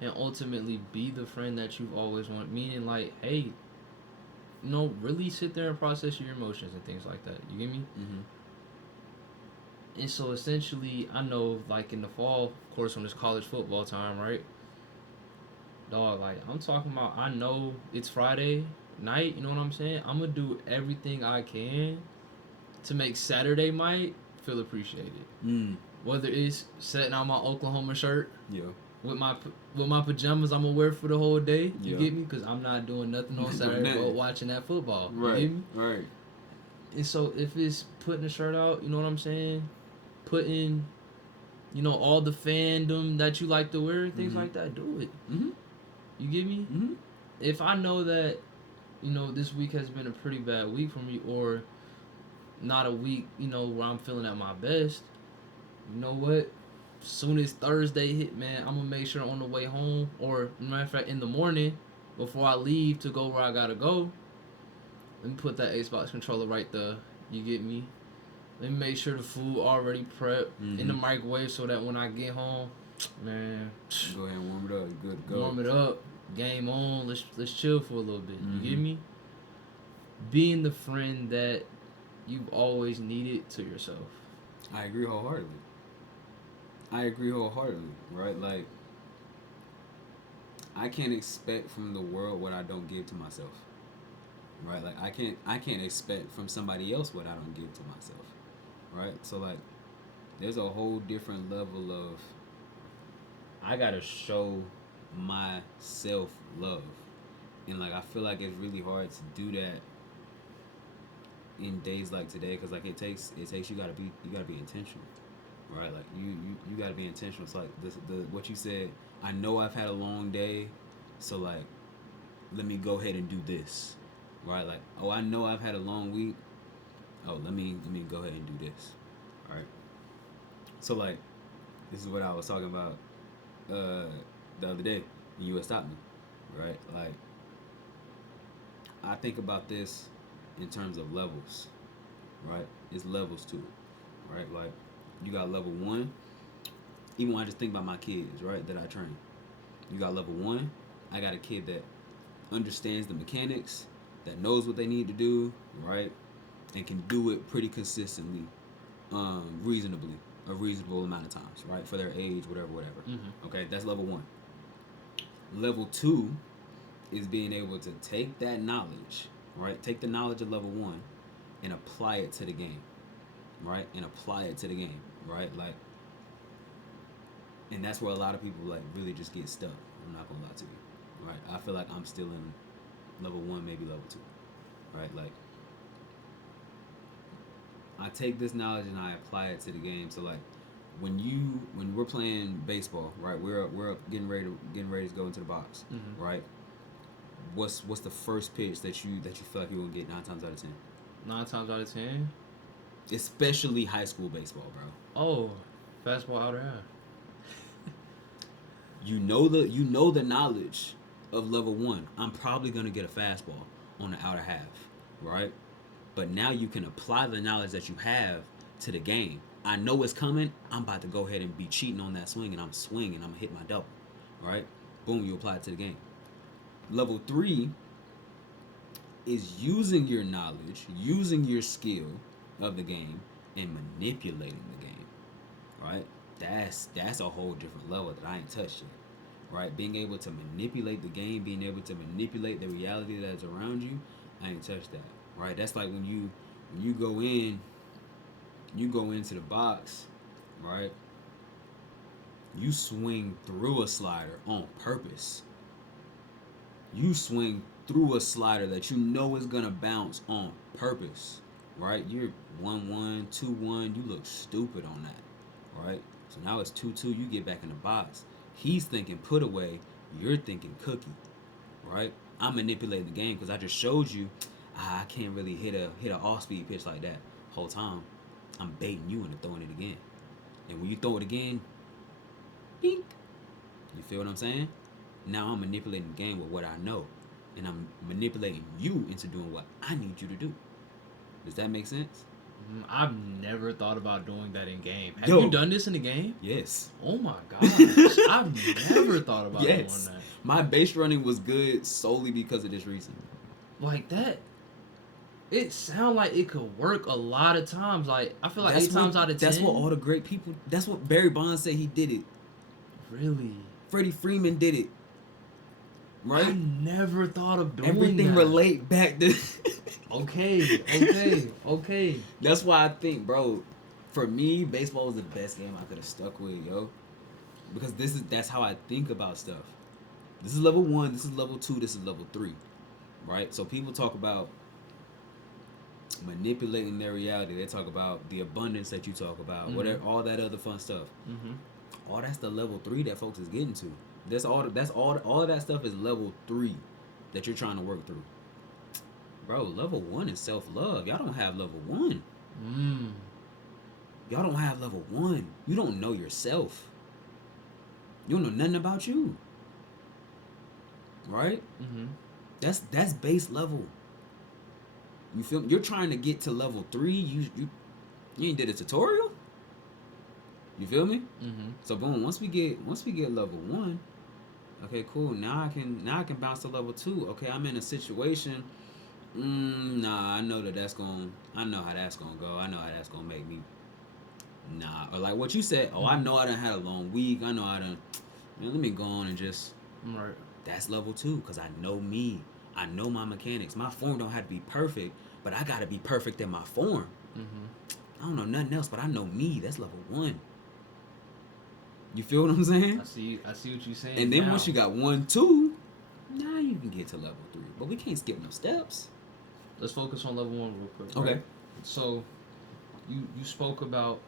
And ultimately be the friend that you've always wanted. Meaning, like, hey, really sit there and process your emotions and things like that. You get me? Mm-hmm. And so essentially, I know, like, in the fall, of course, when it's college football time, right? Dog, like, I'm talking about, I know it's Friday night, you know what I'm saying? I'm going to do everything I can to make Saturday night feel appreciated. Mm. Whether it's setting out my Oklahoma shirt Yeah. with my pajamas I'm gonna wear for the whole day. You Yeah. get me? Because I'm not doing nothing on Not doing Saturday but nothing. watching that football. You Right. get me? Right. And so if it's putting the shirt out, you know what I'm saying? Putting, all the fandom that you like to wear, things Mm-hmm. like that. Do it. Mm-hmm. You get me? Mm-hmm. If I know that, this week has been a pretty bad week for me, or not a week, where I'm feeling at my best. You know what? Soon as Thursday hit, man, I'm gonna make sure on the way home, or matter of fact, in the morning, before I leave to go where I gotta go, let me put that Xbox controller right there. You get me? Let me make sure the food already prepped in the Mm-hmm. microwave so that when I get home, man, Go ahead and warm it up. You're good to go. warm it up, game on. Let's chill for a little bit. You Mm-hmm. get me? Being the friend that you've always needed to yourself. I agree wholeheartedly. I agree wholeheartedly. Right? Like, I can't expect from the world what I don't give to myself. Right? Like, I can't expect from somebody else what I don't give to myself. Right? So like, there's a whole different level of I gotta show myself love, and like I feel like it's really hard to do that in days like today, because like it takes you gotta be intentional, right? Like you gotta be intentional. It's like the what you said. I know I've had a long day, so like let me go ahead and do this, right? Like, oh, I know I've had a long week. Oh, let me go ahead and do this, all right? So like this is what I was talking about uh, the other day when you had stopped me, right? Like, I think about this in terms of levels, right? It's levels to it, right? Like, you got level one. Even when I just think about my kids, right, that I train, you got level one. I got a kid that understands the mechanics, that knows what they need to do, right, and can do it pretty consistently, reasonably, a reasonable amount of times, right, for their age, whatever. Mm-hmm. Okay, that's level one. Level two is being able to take that knowledge, right? Take the knowledge of level one and apply it to the game, right? And apply it to the game, right? Like, and that's where a lot of people like really just get stuck. I'm not gonna lie to you, right? I feel like I'm still in level one, maybe level two, right? Like, I take this knowledge and I apply it to the game. So like, when we're playing baseball, right? We're up getting ready to go into the box, Mm-hmm. right? What's the first pitch that you feel like you're gonna get 9 times out of 10? 9 times out of 10. Especially high school baseball, bro. Oh, fastball outer half. You know the knowledge of level one. I'm probably gonna get a fastball on the outer half, right? But now you can apply the knowledge that you have to the game. I know it's coming. I'm about to go ahead and be cheating on that swing, and I'm swinging. I'm gonna hit my double, right? Boom, you apply it to the game. Level three is using your knowledge, using your skill of the game, and manipulating the game, right? that's a whole different level that I ain't touched yet. Right? Being able to manipulate the game, being able to manipulate the reality that's around you, I ain't touched that. Right? That's like when you go into the box, right? You swing through a slider on purpose. You swing through a slider that you know is gonna bounce on purpose, right? You're 1-1, 2-1. You look stupid on that, right? So now it's 2-2. You get back in the box. He's thinking put away. You're thinking cookie, right? I'm manipulating the game because I just showed you I can't really hit a off speed pitch like that. Whole time I'm baiting you into throwing it again, and when you throw it again, bink. You feel what I'm saying? Now I'm manipulating the game with what I know, and I'm manipulating you into doing what I need you to do. Does that make sense? I've never thought about doing that in game. Have Yo. you done this in the game? Yes. Oh my gosh. I've never thought about doing that. My base running was good solely because of this reason. Like that, it sounds like it could work a lot of times. Like I feel like That's 8 times out of 10. That's what all the great people. That's what Barry Bonds said he did it. Really? Freddie Freeman did it. Right? I never thought of doing Everything that. relate back to. Okay. That's why I think, bro, for me, baseball was the best game I could have stuck with, yo. Because that's how I think about stuff. This is level 1, this is level 2, this is level 3. Right? So people talk about manipulating their reality. They talk about the abundance that you talk about, whatever, all that other fun stuff. All that's the level 3 that folks is getting to. All of that stuff is level 3 that you're trying to work through. Bro, level 1 is self-love. Y'all don't have level 1. Y'all don't have level 1. You don't know yourself. You don't know nothing about you. Right? That's base level. You feel me? You're trying to get to level 3. You ain't did a tutorial. You feel me? So boom, once we get level 1, okay, cool. Now I can bounce to level 2. Okay, I'm in a situation. Nah, I know how that's gonna go. I know how that's gonna make me. Nah, or like what you said. Oh, I know I done had a long week. I know I done. Let me go on and just. Right. That's level 2 because I know me. I know my mechanics. My form don't have to be perfect, but I gotta be perfect in my form. I don't know nothing else, but I know me. That's level 1. You feel what I'm saying? I see what you're saying. And then once you got 1, 2, now you can get to level 3. But we can't skip no steps. Let's focus on level 1 real quick. Okay. Right? So, you spoke about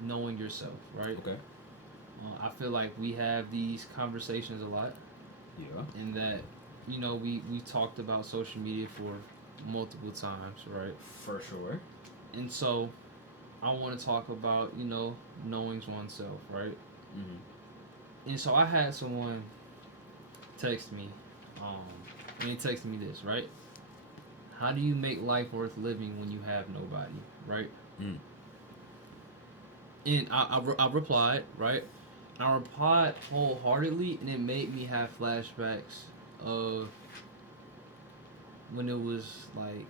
knowing yourself, right? Okay. I feel like we have these conversations a lot. Yeah. In that, we talked about social media for multiple times, right? For sure. And so, I want to talk about, knowing oneself, right? And so I had someone text me, and he texted me this, right? How do you make life worth living when you have nobody, right? And I replied, right? I replied wholeheartedly, and it made me have flashbacks of when it was like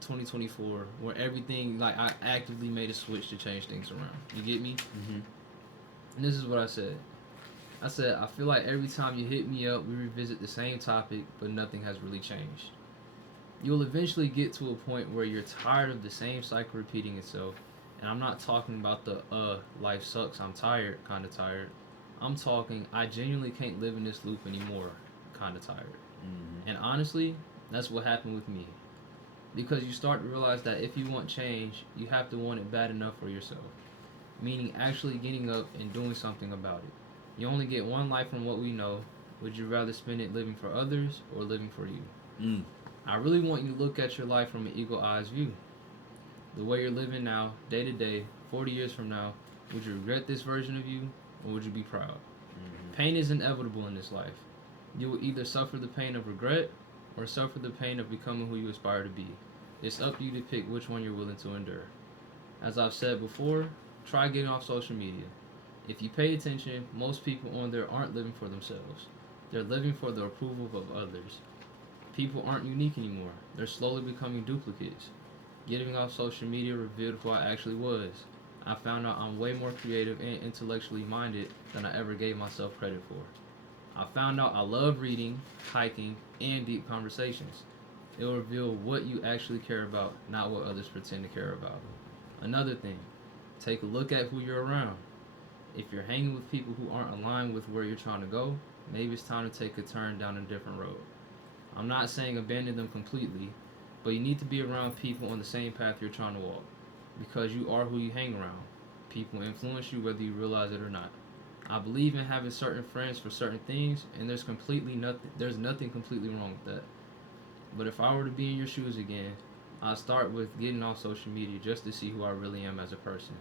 2024, where everything, like, I actively made a switch to change things around. You get me? And this is what I said. I said, I feel like every time you hit me up, we revisit the same topic, but nothing has really changed. You'll eventually get to a point where you're tired of the same cycle repeating itself. And I'm not talking about the life sucks, I'm tired kind of tired. I'm talking I genuinely can't live in this loop anymore kind of tired. And honestly, that's what happened with me. Because you start to realize that if you want change, you have to want it bad enough for yourself. Meaning actually getting up and doing something about it. You only get one life from what we know. Would you rather spend it living for others or living for you? I really want you to look at your life from an eagle-eyed view. The way you're living now, day to day, 40 years from now, would you regret this version of you or would you be proud? Pain is inevitable in this life. You will either suffer the pain of regret or suffer the pain of becoming who you aspire to be. It's up to you to pick which one you're willing to endure. As I've said before, try getting off social media. If you pay attention, most people on there aren't living for themselves. They're living for the approval of others. People aren't unique anymore. They're slowly becoming duplicates. Getting off social media revealed who I actually was. I found out I'm way more creative and intellectually minded than I ever gave myself credit for. I found out I love reading, hiking, and deep conversations. It will reveal what you actually care about, not what others pretend to care about. Another thing, take a look at who you're around. If you're hanging with people who aren't aligned with where you're trying to go, maybe it's time to take a turn down a different road. I'm not saying abandon them completely, but you need to be around people on the same path you're trying to walk. Because you are who you hang around. People influence you whether you realize it or not. I believe in having certain friends for certain things, and there's nothing completely wrong with that. But if I were to be in your shoes again, I'd start with getting off social media just to see who I really am as a person.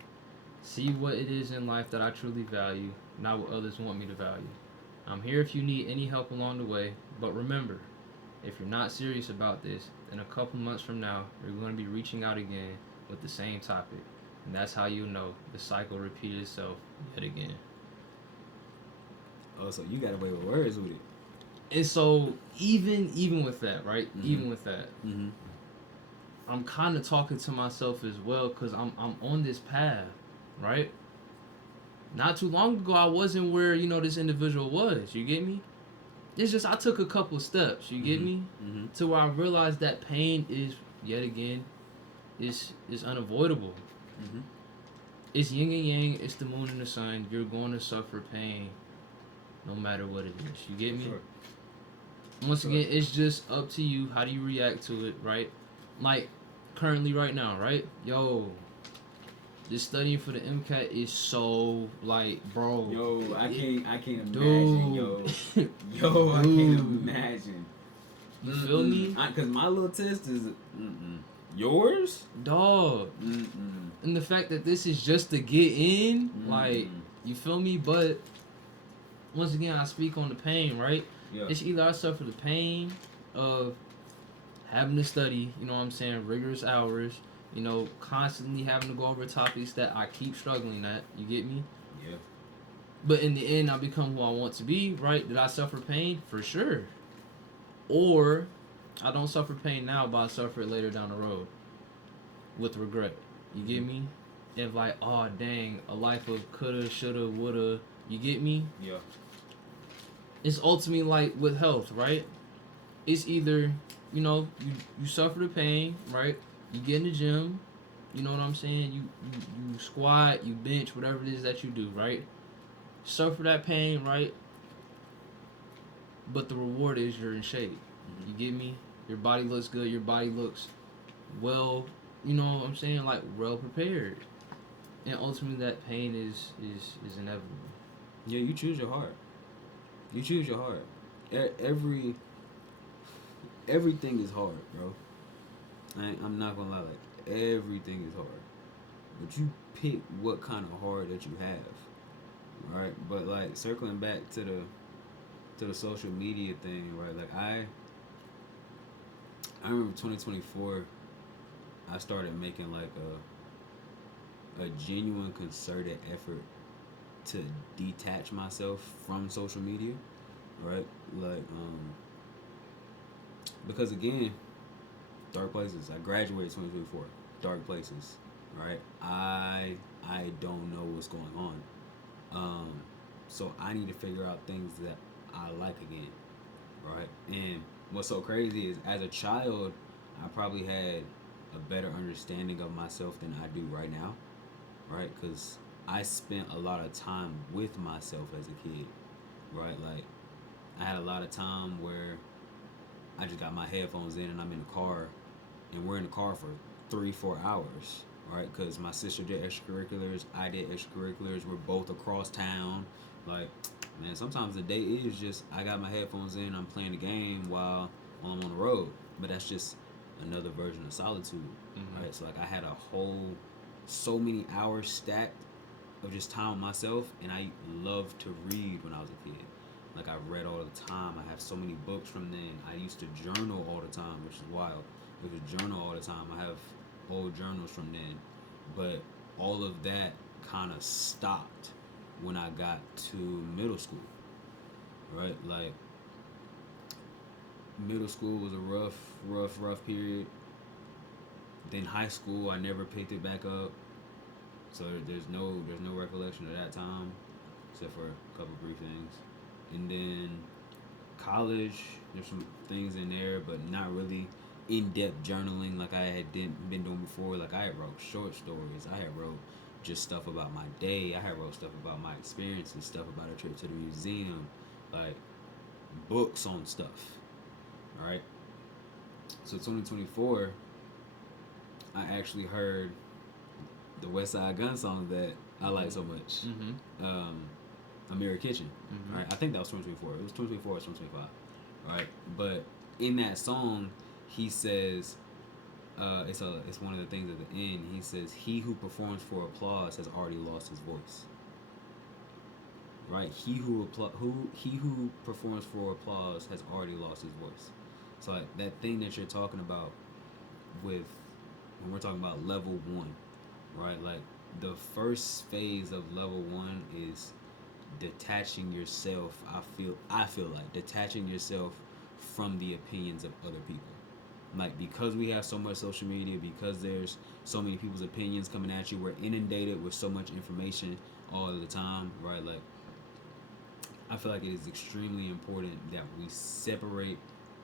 See what it is in life that I truly value, not what others want me to value. I'm here if you need any help along the way, but remember, if you're not serious about this, in a couple months from now, you're going to be reaching out again with the same topic. And that's how you'll know the cycle repeated itself yet again. Oh, so you got away with words with it. And so even with that, right? Mm-hmm. Even with that, Mm-hmm. I'm kind of talking to myself as well because I'm on this path, right? Not too long ago, I wasn't where this individual was. You get me? It's just I took a couple steps. You get Mm-hmm. me? Mm-hmm. To where I realized that pain is yet again is unavoidable. Mm-hmm. It's yin and yang. It's the moon and the sun. You're going to suffer pain, no matter what it is. You get me? Sure. Once again, it's just up to you. How do you react to it, right? Like currently, right now, right? Yo, this studying for the MCAT is so like, bro. Yo, I can't imagine, Dude. yo. Yo, I can't imagine. You feel me? Because my little test is yours. Dog. Mm-mm. And the fact that this is just to get in, like, you feel me? But once again, I speak on the pain, right? Yeah. It's either I suffer the pain of having to study, you know what I'm saying, rigorous hours, constantly having to go over topics that I keep struggling at. You get me? Yeah. But in the end, I become who I want to be, right? Did I suffer pain? For sure. Or I don't suffer pain now, but I suffer it later down the road with regret. You get me? If like, oh dang, a life of coulda, shoulda, woulda. You get me? Yeah. It's ultimately like with health, right? It's either you suffer the pain, right? You get in the gym, you know what I'm saying? You squat, you bench, whatever it is that you do, right? Suffer that pain, right? But the reward is you're in shape. You get me? Your body looks good. Your body looks well. You know what I'm saying? Like well prepared. And ultimately, that pain is inevitable. Yeah, you choose your heart. You choose your heart. Everything is hard, bro. I'm not gonna lie, like everything is hard. But you pick what kind of hard that you have, right? But like circling back to the social media thing, right? Like I remember 2024, I started making like a genuine concerted effort to detach myself from social media, right? Like because again, dark places. I graduated 2024. Dark places, right? I don't know what's going on. So I need to figure out things that I like again, right? And what's so crazy is as a child, I probably had a better understanding of myself than I do right now, right? Because I spent a lot of time with myself as a kid, right? Like I had a lot of time where I just got my headphones in and I'm in the car, and we're in the car for 3-4 hours, right? Because my sister did extracurriculars, I did extracurriculars. We're both across town. Like, man, sometimes the day is just I got my headphones in, I'm playing the game while I'm on the road. But that's just another version of solitude, right? So like I had so many hours stacked of just time with myself, and I loved to read when I was a kid. Like I read all the time. I have so many books from then. I used to journal all the time, which is wild. I used to journal all the time. I have old journals from then, but all of that kind of stopped when I got to middle school, right? Like middle school was a rough period. Then high school, I never picked it back up. So there's no recollection of that time, except for a couple brief things. And then college, there's some things in there, but not really in-depth journaling like I had been doing before. Like I had wrote short stories. I had wrote just stuff about my day. I had wrote stuff about my experiences, stuff about a trip to the museum, like books on stuff. All right. So 2024, I actually heard the West Side Gun song that I like so much. Mm-hmm. Amira Kitchen. Mm-hmm. Right. I think that was 2024. It was 2024 or 2025. All right. But in that song, he says, it's one of the things at the end. He says, "He who performs for applause has already lost his voice." Right? He who performs for applause has already lost his voice. So like that thing that you're talking about with when we're talking about level one, right? Like the first phase of level one is detaching yourself. I feel like detaching yourself from the opinions of other people. Like because we have so much social media, because there's so many people's opinions coming at you, we're inundated with so much information all the time, right? Like I feel like it is extremely important that we separate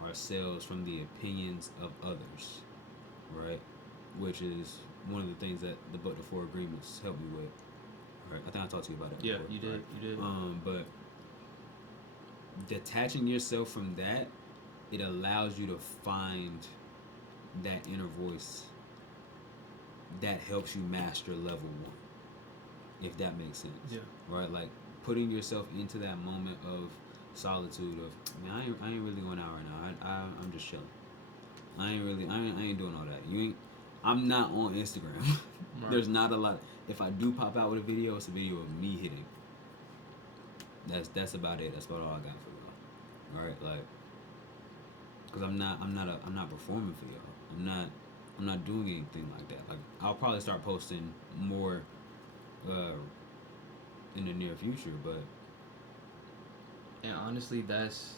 ourselves from the opinions of others, right? Which is one of the things that the book The Four Agreements helped me with. Right? I think I talked to you about it. Yeah, before, you did. right? You did. But detaching yourself from that, it allows you to find that inner voice that helps you master level one, if that makes sense. Yeah. Right? Like putting yourself into that moment of solitude of, man, I ain't really going out right now. I'm just chilling. I ain't doing all that. You ain't. I'm not on Instagram. Right. There's not a lot. If I do pop out with a video, it's a video of me hitting. That's about it. That's about all I got for y'all. All right, like, cause I'm not performing for y'all. I'm not doing anything like that. Like, I'll probably start posting more, in the near future. But And honestly, that's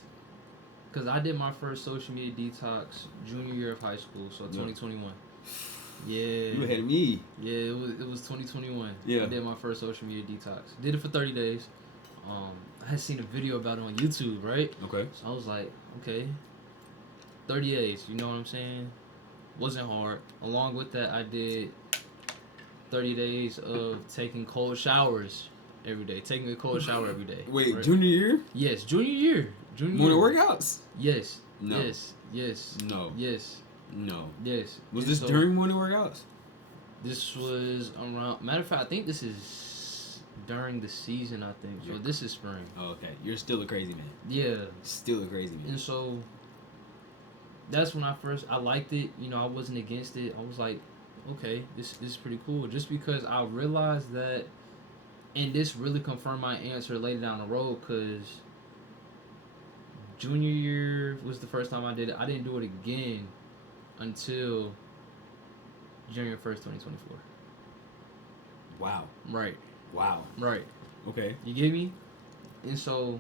because I did my first social media detox junior year of high school, so 2021. Yeah. You ahead of me. Yeah, it was 2021. Yeah. I did my first social media detox. Did it for 30 days. I had seen a video about it on YouTube, right? Okay. So I was like, okay, 30 days. You know what I'm saying? Wasn't hard. Along with that, I did 30 days of taking cold showers every day. Taking a cold shower every day. Wait, right? junior year? Yes, junior year. Morning workouts? Yes. No. Yes. Yes. No. Yes. No. Yes. Was And this so, during morning workouts? This was around. Matter of fact, I think this is during the season. I think so. This is spring. Oh, okay. You're still a crazy man. Yeah. Still a crazy man. And so that's when I liked it. You know, I wasn't against it. I was like, okay, this is pretty cool. Just because I realized that, and this really confirmed my answer later down the road, because junior year was the first time I did it. I didn't do it again until January 1st, 2024. Wow. Right. Wow. Right. Okay. You get me? And so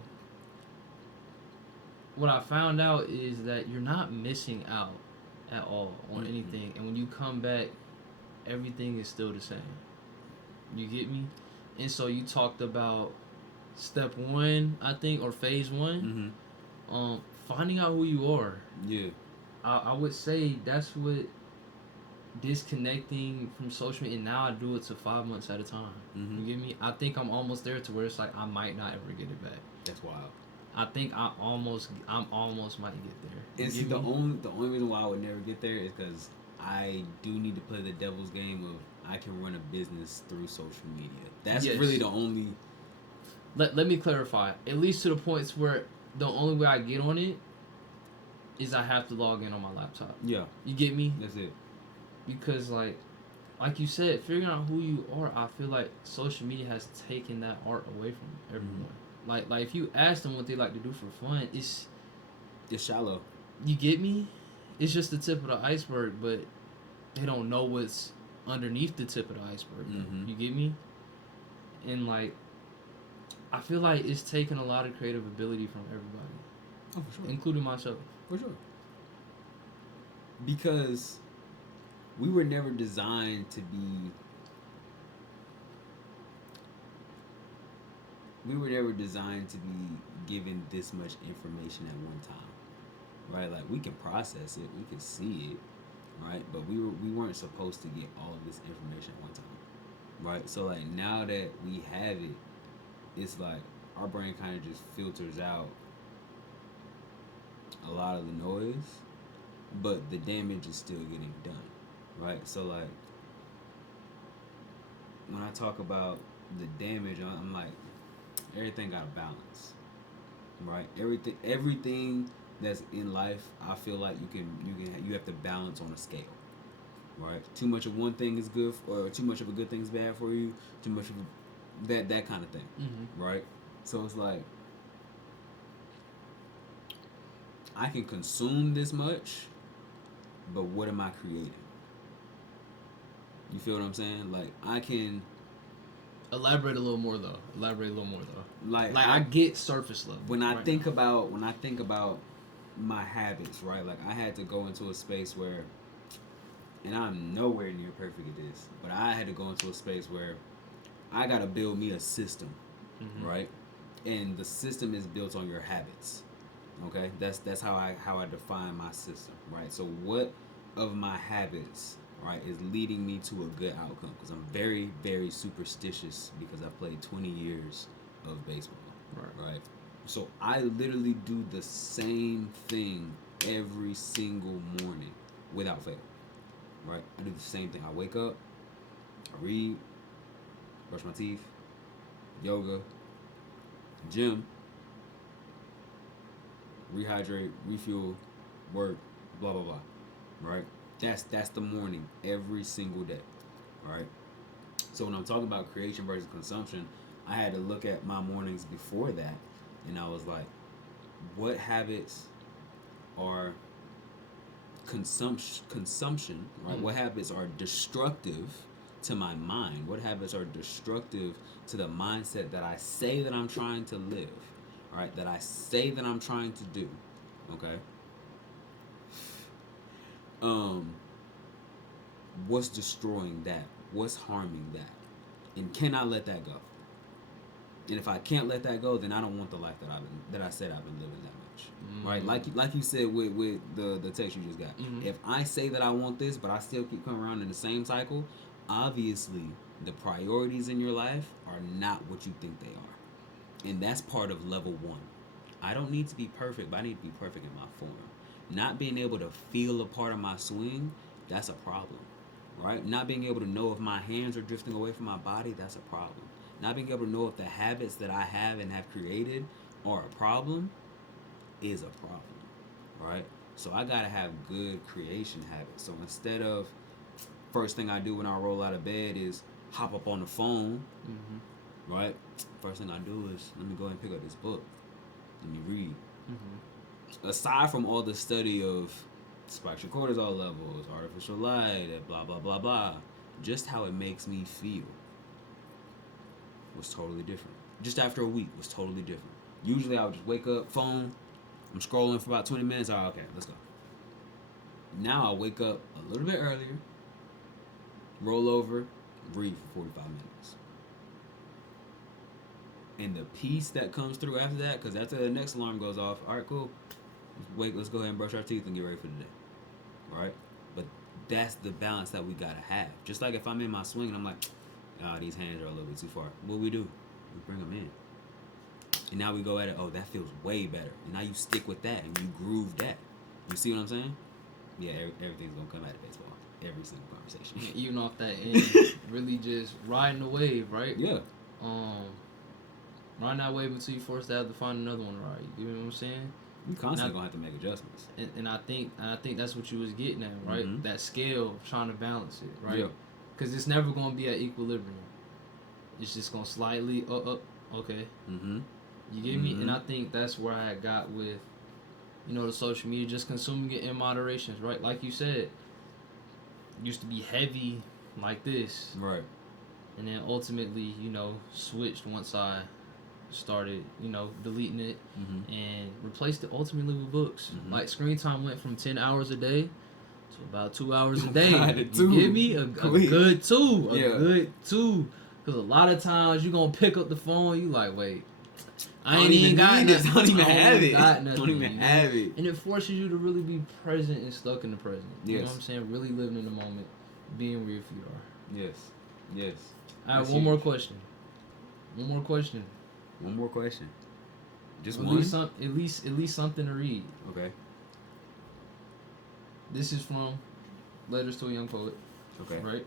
what I found out is that you're not missing out at all on anything. And when you come back, everything is still the same. You get me? And so you talked about step one, I think, or phase one. Finding out who you are. Yeah. I would say that's what disconnecting from social media, and now I do it to 5 months at a time. You get me? I think I'm almost there to where it's like I might not ever get it back. That's wild. I think I'm almost might get there. It's the only reason why I would never get there is because I do need to play the devil's game of I can run a business through social media. That's really the only. Let me clarify. At least to the points where the only way I get on it is I have to log in on my laptop. Yeah. You get me? That's it. Because like you said, figuring out who you are, I feel like social media has taken that art away from everyone. Like if you ask them what they like to do for fun, it's shallow. You get me? It's just the tip of the iceberg, but they don't know what's underneath the tip of the iceberg. You get me? And like I feel like it's taken a lot of creative ability from everybody. Oh, for sure. Including myself. For sure. Because we were never designed to be we were never designed to be given this much information at one time, right? Like we can process it, we can see it, right? But we weren't supposed to get all of this information at one time, right? So like now that we have it, it's like our brain kind of just filters out a lot of the noise, but the damage is still getting done, right? So like when I talk about the damage, I'm like everything got a balance, right? Everything that's in life, I feel like you have to balance on a scale, right? Too much of one thing is good, or too much of a good thing is bad for you. Too much of that kind of thing, right? So it's like I can consume this much, but what am I creating? You feel what I'm saying? Like I can Elaborate a little more though. Elaborate a little more though. like I get surface level. When I think about my habits, right? Like I had to go into a space where, and I'm nowhere near perfect at this, but I had to go into a space where I gotta build me a system, right? And the system is built on your habits. Okay, that's how I define my system, right? So what of my habits, right, is leading me to a good outcome? Because I'm very very superstitious because I've played 20 years of baseball, right? So I literally do the same thing every single morning without fail, right? I do the same thing. I wake up, I read, brush my teeth, yoga, gym, rehydrate, refuel, work, blah blah blah, right? That's the morning every single day, right? So when I'm talking about creation versus consumption, I had to look at my mornings before that, and I was like, what habits are consumption, right? What habits are destructive to my mind? What habits are destructive to the mindset that I say that I'm trying to live, right? That I say that I'm trying to do, okay? What's destroying that? What's harming that? And can I let that go? And if I can't let that go, then I don't want the life that I said I've been living that much, right? Like you said with the text you just got. If I say that I want this, but I still keep coming around in the same cycle, obviously the priorities in your life are not what you think they are, and that's part of level 1. I don't need to be perfect, but I need to be perfect in my form. Not being able to feel a part of my swing, that's a problem, right? Not being able to know if my hands are drifting away from my body, that's a problem. Not being able to know if the habits that I have and have created are a problem is a problem, right? So I gotta have good creation habits. So instead of first thing I do when I roll out of bed is hop up on the phone, right? First thing I do is let me go ahead and pick up this book. Let me read. Aside from all the study of spikes your cortisol levels, artificial light, blah blah blah blah, just how it makes me feel was totally different. Just after a week was totally different. Usually I would just wake up, phone, I'm scrolling for about 20 minutes. Oh, okay, let's go. Now I wake up a little bit earlier, roll over, read for 45 minutes. And the peace that comes through after that, because after the next alarm goes off, all right, cool. Let's go ahead and brush our teeth and get ready for the day, right? But that's the balance that we gotta have. Just like if I'm in my swing and I'm like, these hands are a little bit too far. What we do? We bring them in. And now we go at it, oh, that feels way better. And now you stick with that and you groove that. You see what I'm saying? Yeah, everything's going to come out of baseball. Every single conversation. Yeah, even off that end, really just riding the wave, right? Yeah. Riding that wave until you force to have to find another one to ride. You know what I'm saying? You constantly going to have to make adjustments. And I think that's what you was getting at, right? That scale, trying to balance it, right? Yeah. Because it's never going to be at equilibrium. It's just going to slightly up. Okay. You get me? And I think that's where I got with, the social media, just consuming it in moderation, right? Like you said, used to be heavy like this. Right. And then ultimately, switched once I started, deleting it and replaced it ultimately with books. Like screen time went from 10 hours a day to about 2 hours a day. You get me? A good 2. A good 2. Because a lot of times you gonna pick up the phone, you like, wait, I don't ain't even even got need this. nothing. I don't even have it. Got nothing, Don't even have it. And it forces you to really be present and stuck in the present. You know Yes. what I'm saying? Really living in the moment, being where your feet are. Yes. Yes. I have That's one more huge. question. One more question. One more question. Just At one? least at least something to read. Okay. This is from Letters to a Young Poet. Okay. Right?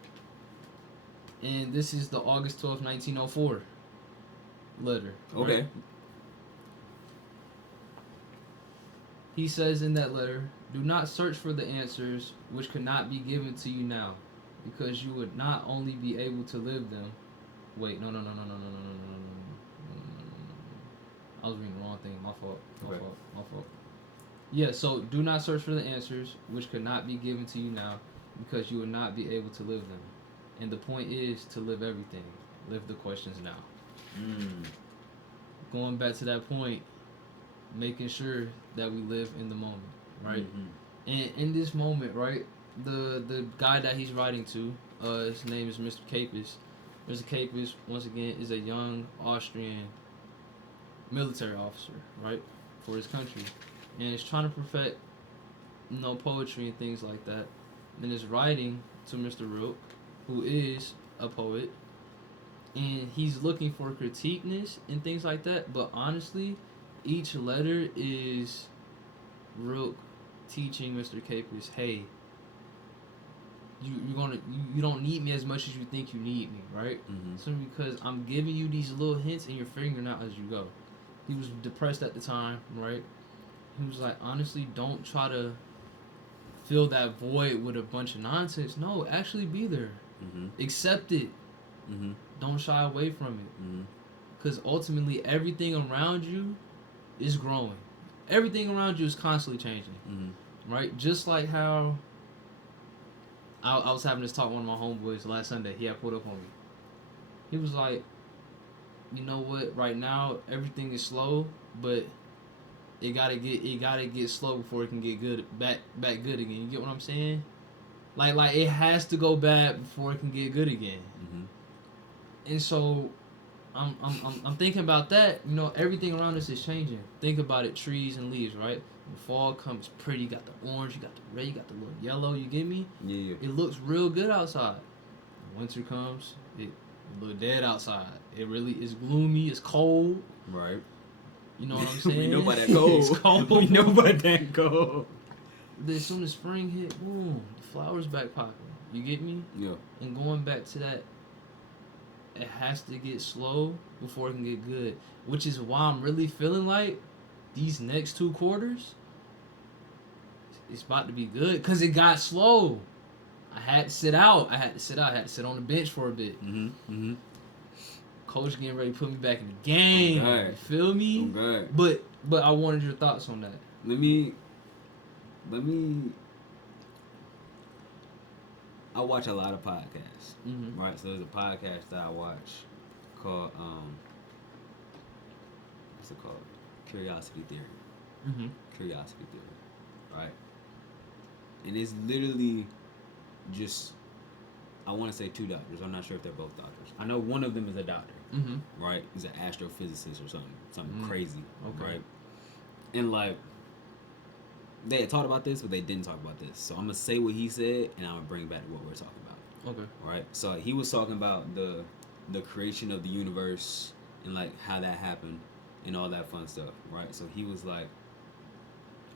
And this is the August 12th, 1904 letter. Okay. Right? He says in that letter, do not search for the answers which could not be given to you now, because you would not only be able to live them. Wait, no. I was reading the wrong thing. My fault. My fault. Yeah, so do not search for the answers which could not be given to you now, because you would not be able to live them. And the point is to live everything. Live the questions now. Going back to that point, making sure that we live in the moment, right? Mm-hmm. And in this moment, right, the guy that he's writing to, his name is Mr. Capus. Mr. Capus, once again, is a young Austrian military officer, right, for his country, and is trying to perfect, poetry and things like that, and is writing to Mr. Rook, who is a poet, and he's looking for critiqueness and things like that. But honestly, each letter is Rook teaching Mr. Capus, hey, you don't need me as much as you think you need me, right? Mm-hmm. So because I'm giving you these little hints and you're figuring out as you go. He was depressed at the time, right? He was like, honestly, don't try to fill that void with a bunch of nonsense. No, actually be there. Mm-hmm. Accept it. Mm-hmm. Don't shy away from it. Mm-hmm. Because ultimately, everything around you is growing. Everything around you is constantly changing. Mm-hmm. Right? Just like how I was having this talk with one of my homeboys last Sunday. He had pulled up on me. He was like, you know what? Right now, everything is slow, but it gotta get slow before it can get good back good again. You get what I'm saying? Like it has to go bad before it can get good again. Mm-hmm. And so I'm thinking about that. Everything around us is changing. Think about it, trees and leaves, right? When fall comes, pretty. You got the orange, you got the red, you got the little yellow. You get me? Yeah. It looks real good outside. When winter comes, it look dead outside. It really is gloomy. It's cold. Right. You know what I'm saying? We know about that cold. It's cold. We know about that cold. Then as soon as spring hit, boom, the flowers back popping. You get me? Yeah. And going back to that, it has to get slow before it can get good. Which is why I'm really feeling like these next 2 quarters, it's about to be good. Because it got slow. I had to sit out. I had to sit on the bench for a bit. Mm-hmm. Mm-hmm. Coach getting ready to put me back in the game. Okay. You feel me? Okay. But I wanted your thoughts on that. Let me. I watch a lot of podcasts, Mm-hmm. right? So there's a podcast that I watch called what's it called? Curiosity Theory. Mm-hmm. Curiosity Theory, right? And it's literally just, I want to say 2 doctors. I'm not sure if they're both doctors. I know one of them is a doctor, Mm-hmm. right? He's an astrophysicist or something crazy, Okay. right? And like, they had talked about this, but they didn't talk about this. So I'm gonna say what he said, and I'm gonna bring back to what we're talking about. Okay. Right. So he was talking about the creation of the universe and like how that happened and all that fun stuff. Right. So he was like,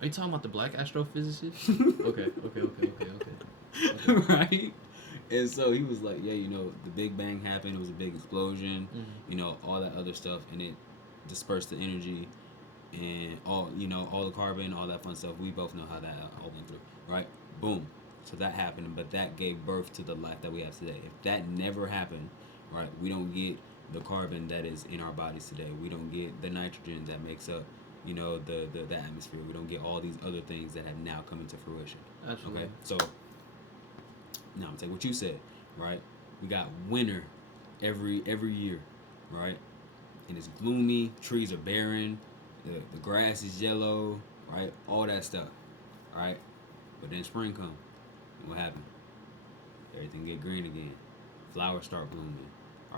Are you talking about the black astrophysicist? Okay. Right. And so he was like, yeah, the Big Bang happened. It was a big explosion. Mm-hmm. All that other stuff, and it dispersed the energy. And all the carbon, all that fun stuff. We both know how that all went through, right? Boom. So that happened, but that gave birth to the life that we have today. If that never happened, right, we don't get the carbon that is in our bodies today. We don't get the nitrogen that makes up, the atmosphere. We don't get all these other things that have now come into fruition. Absolutely. Okay, so now I'm saying what you said, right? We got winter every year, right? And it's gloomy. Trees are barren. The grass is yellow, right? All that stuff, right? But then spring come. And what happened? Everything get green again. Flowers start blooming,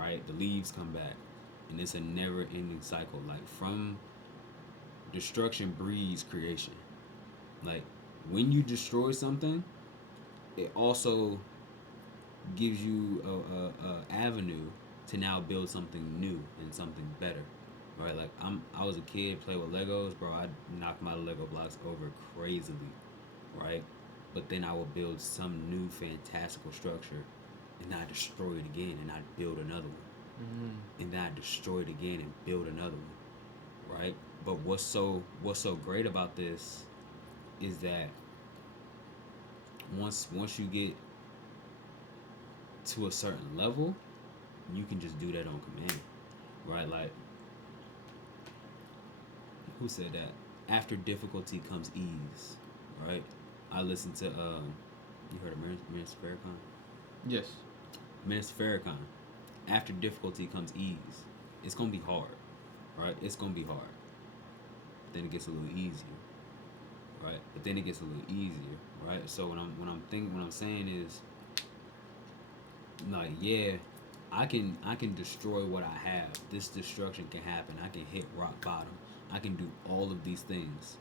right? The leaves come back, and it's a never-ending cycle. Like from destruction breeds creation. Like when you destroy something, it also gives you a avenue to now build something new and something better. Right? Like I was a kid, play with Legos, bro. I knocked my Lego blocks over crazily, right? But then I would build some new fantastical structure, and then I destroy it again, and I'd build another one, and then I destroy it again and build another one, right? But what's so great about this is that once you get to a certain level, you can just do that on command, right? Like who said that? After difficulty comes ease, right? I listened to you heard of Minister Farrakhan? Yes. Minister Farrakhan. After difficulty comes ease. It's gonna be hard, right? It's gonna be hard. Then it gets a little easier, right? But then it gets a little easier, right? So what I'm saying is like yeah, I can destroy what I have. This destruction can happen. I can hit rock bottom. I can do all of these things,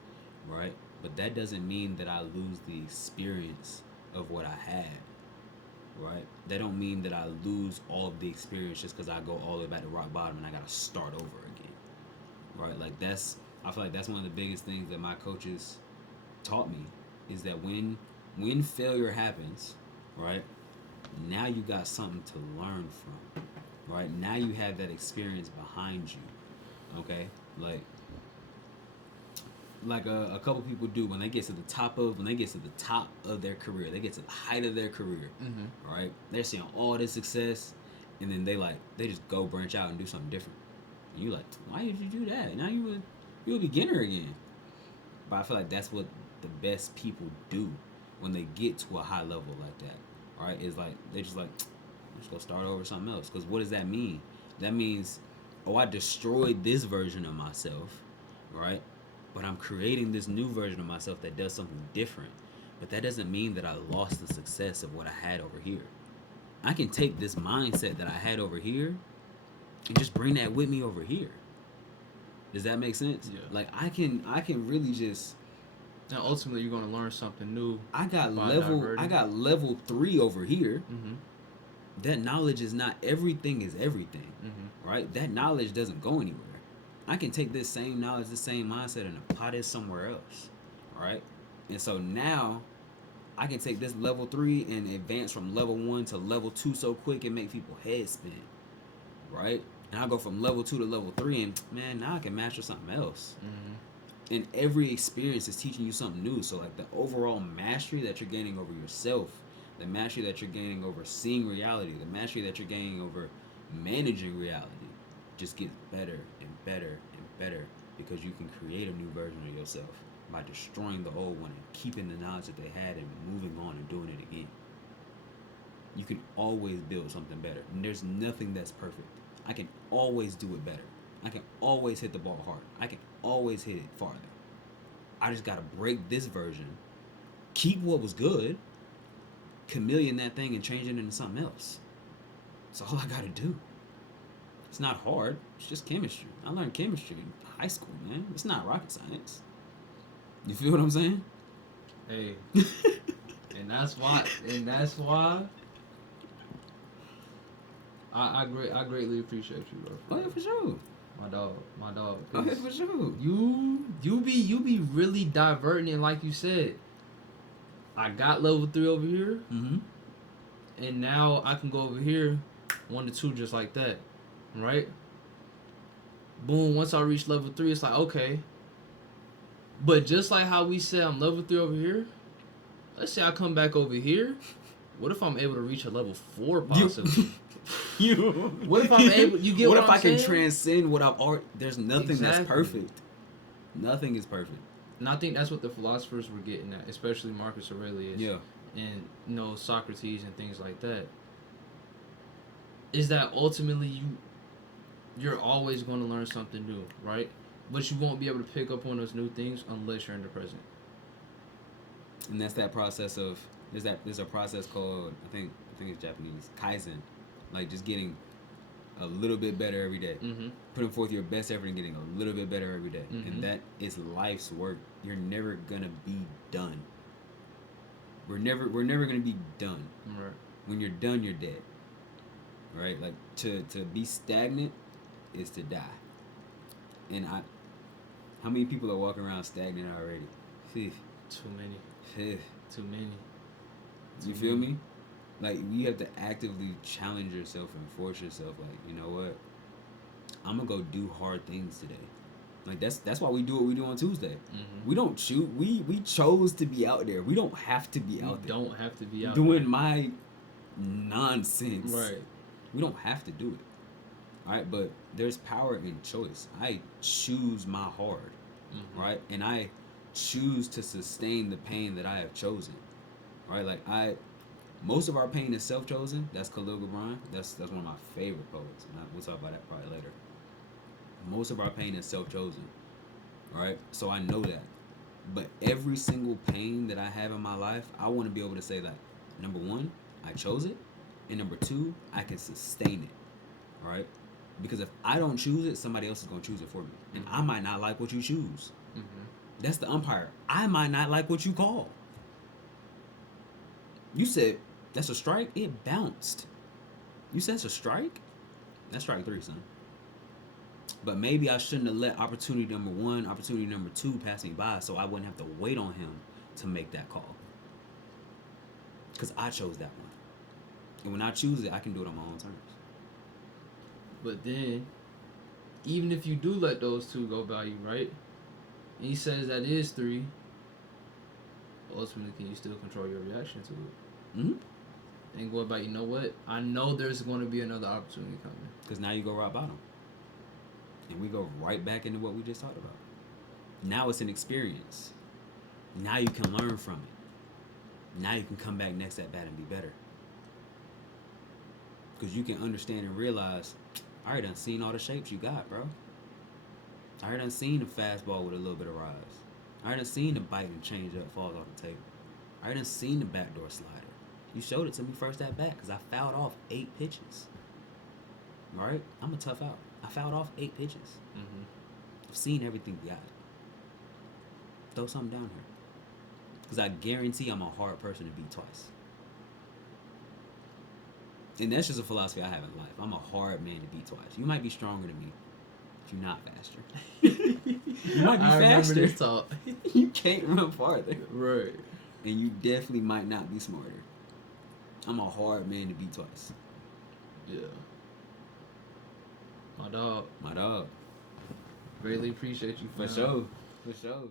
right? But that doesn't mean that I lose the experience of what I had, right? That don't mean that I lose all of the experience just because I go all the way back to rock bottom and I gotta start over again, right? Like I feel like that's one of the biggest things that my coaches taught me is that when failure happens, right? Now you got something to learn from, right? Now you have that experience behind you, okay? Like a couple people do when they get to the top of their career, they get to the height of their career, right? They're seeing all this success, and then they just go branch out and do something different. And you like, why did you do that? Now you're a beginner again. But I feel like that's what the best people do when they get to a high level like that, right? Is like they just like, let's go start over something else. Because what does that mean? That means, oh, I destroyed this version of myself, right? But I'm creating this new version of myself that does something different. But that doesn't mean that I lost the success of what I had over here. I can take this mindset that I had over here and just bring that with me over here. Does that make sense? Yeah. Like I can really just And ultimately, you're gonna learn something new. I got by level diverting. I got level 3 over here. Mm-hmm. That knowledge is not everything is everything. Mm-hmm. Right? That knowledge doesn't go anywhere. I can take this same knowledge, this same mindset, and apply this somewhere else, right? And so now I can take this level 3 and advance from level 1 to level 2 so quick and make people head spin, right? And I go from level 2 to level 3, and man, now I can master something else. Mm-hmm. And every experience is teaching you something new. So like the overall mastery that you're gaining over yourself, the mastery that you're gaining over seeing reality, the mastery that you're gaining over managing reality, just gets better and better and better because you can create a new version of yourself by destroying the old one and keeping the knowledge that they had and moving on and doing it again. You can always build something better. And there's nothing that's perfect. I can always do it better. I can always hit the ball hard. I can always hit it farther. I just gotta break this version, keep what was good, chameleon that thing and change it into something else. That's all I gotta do. It's not hard. It's just chemistry. I learned chemistry in high school, man. It's not rocket science. You feel what I'm saying? Hey, and that's why. I greatly appreciate you, bro. Oh yeah, for sure. My dog. Oh yeah, for sure. You be really diverting, and like you said, I got level 3 over here, Mm-hmm. and now I can go over here, 1 to 2 just like that, right? Boom. Once I reach level 3, it's like okay. But just like how we said I'm level 3 over here, let's say I come back over here. What if I'm able to reach a level 4 possibly? What if I'm able? You get what what if I'm I can saying? transcend what I've already? There's nothing that's Exactly. perfect. Nothing is perfect. And I think that's what the philosophers were getting at, especially Marcus Aurelius. Yeah. And Socrates and things like that. Is that ultimately you're always going to learn something new, right? But you won't be able to pick up on those new things unless you're in the present. And that's that process of there's a process called I think it's Japanese kaizen, like just getting a little bit better every day. Mm-hmm. Putting forth your best effort and getting a little bit better every day. Mm-hmm. And that is life's work. You're never gonna be done. We're never gonna be done. Right. When you're done, you're dead. Right? Like to be stagnant is to die. And how many people are walking around stagnant already? Phew. Too many. Phew. Too many. You feel me? Like you have to actively challenge yourself and force yourself. Like, you know what? I'm gonna go do hard things today. Like that's why we do what we do on Tuesday. Mm-hmm. We don't choose. We chose to be out there. We don't have to be out there. Don't have to be out doing there. my nonsense. Right. We don't have to do it. All right, but there's power in choice. I choose my hard. Mm-hmm. Right, and I choose to sustain the pain that I have chosen. Right, like most of our pain is self-chosen. That's Khalil Gibran. That's one of my favorite poets. And we'll talk about that probably later. Most of our pain is self-chosen, right? So I know that. But every single pain that I have in my life, I want to be able to say that, number one, I chose it, and number two, I can sustain it, right? Because if I don't choose it, somebody else is going to choose it for me. And I might not like what you choose. Mm-hmm. That's the umpire. I might not like what you call. You said, that's a strike? It bounced. You said it's a strike? That's strike 3, son. But maybe I shouldn't have let opportunity number 1, opportunity number 2 pass me by so I wouldn't have to wait on him to make that call. Because I chose that one. And when I choose it, I can do it on my own terms. But then, even if you do let those 2 go by you, right? And he says that is 3. Ultimately, can you still control your reaction to it? Mm-hmm. And go about, you know what? I know there's going to be another opportunity coming. Because now you go rock bottom. And we go right back into what we just talked about. Now it's an experience. Now you can learn from it. Now you can come back next at bat and be better. Because you can understand and realize, I already done seen all the shapes you got, bro. I already done seen the fastball with a little bit of rise. I already done seen the bite and change up falls off the table. I already done seen the backdoor slider. You showed it to me first at bat because I fouled off 8 pitches. Right? I'm a tough out. I fouled off 8 pitches. Mm-hmm. I've seen everything you got. Throw something down here. Because I guarantee I'm a hard person to beat twice. And that's just a philosophy I have in life. I'm a hard man to beat twice. You might be stronger than me, but you're not faster. You might be I faster. remember this talk. You can't run farther. Right. And you definitely might not be smarter. I'm a hard man to beat twice. Yeah. My dog. My dog. Greatly appreciate you. For sure. For sure.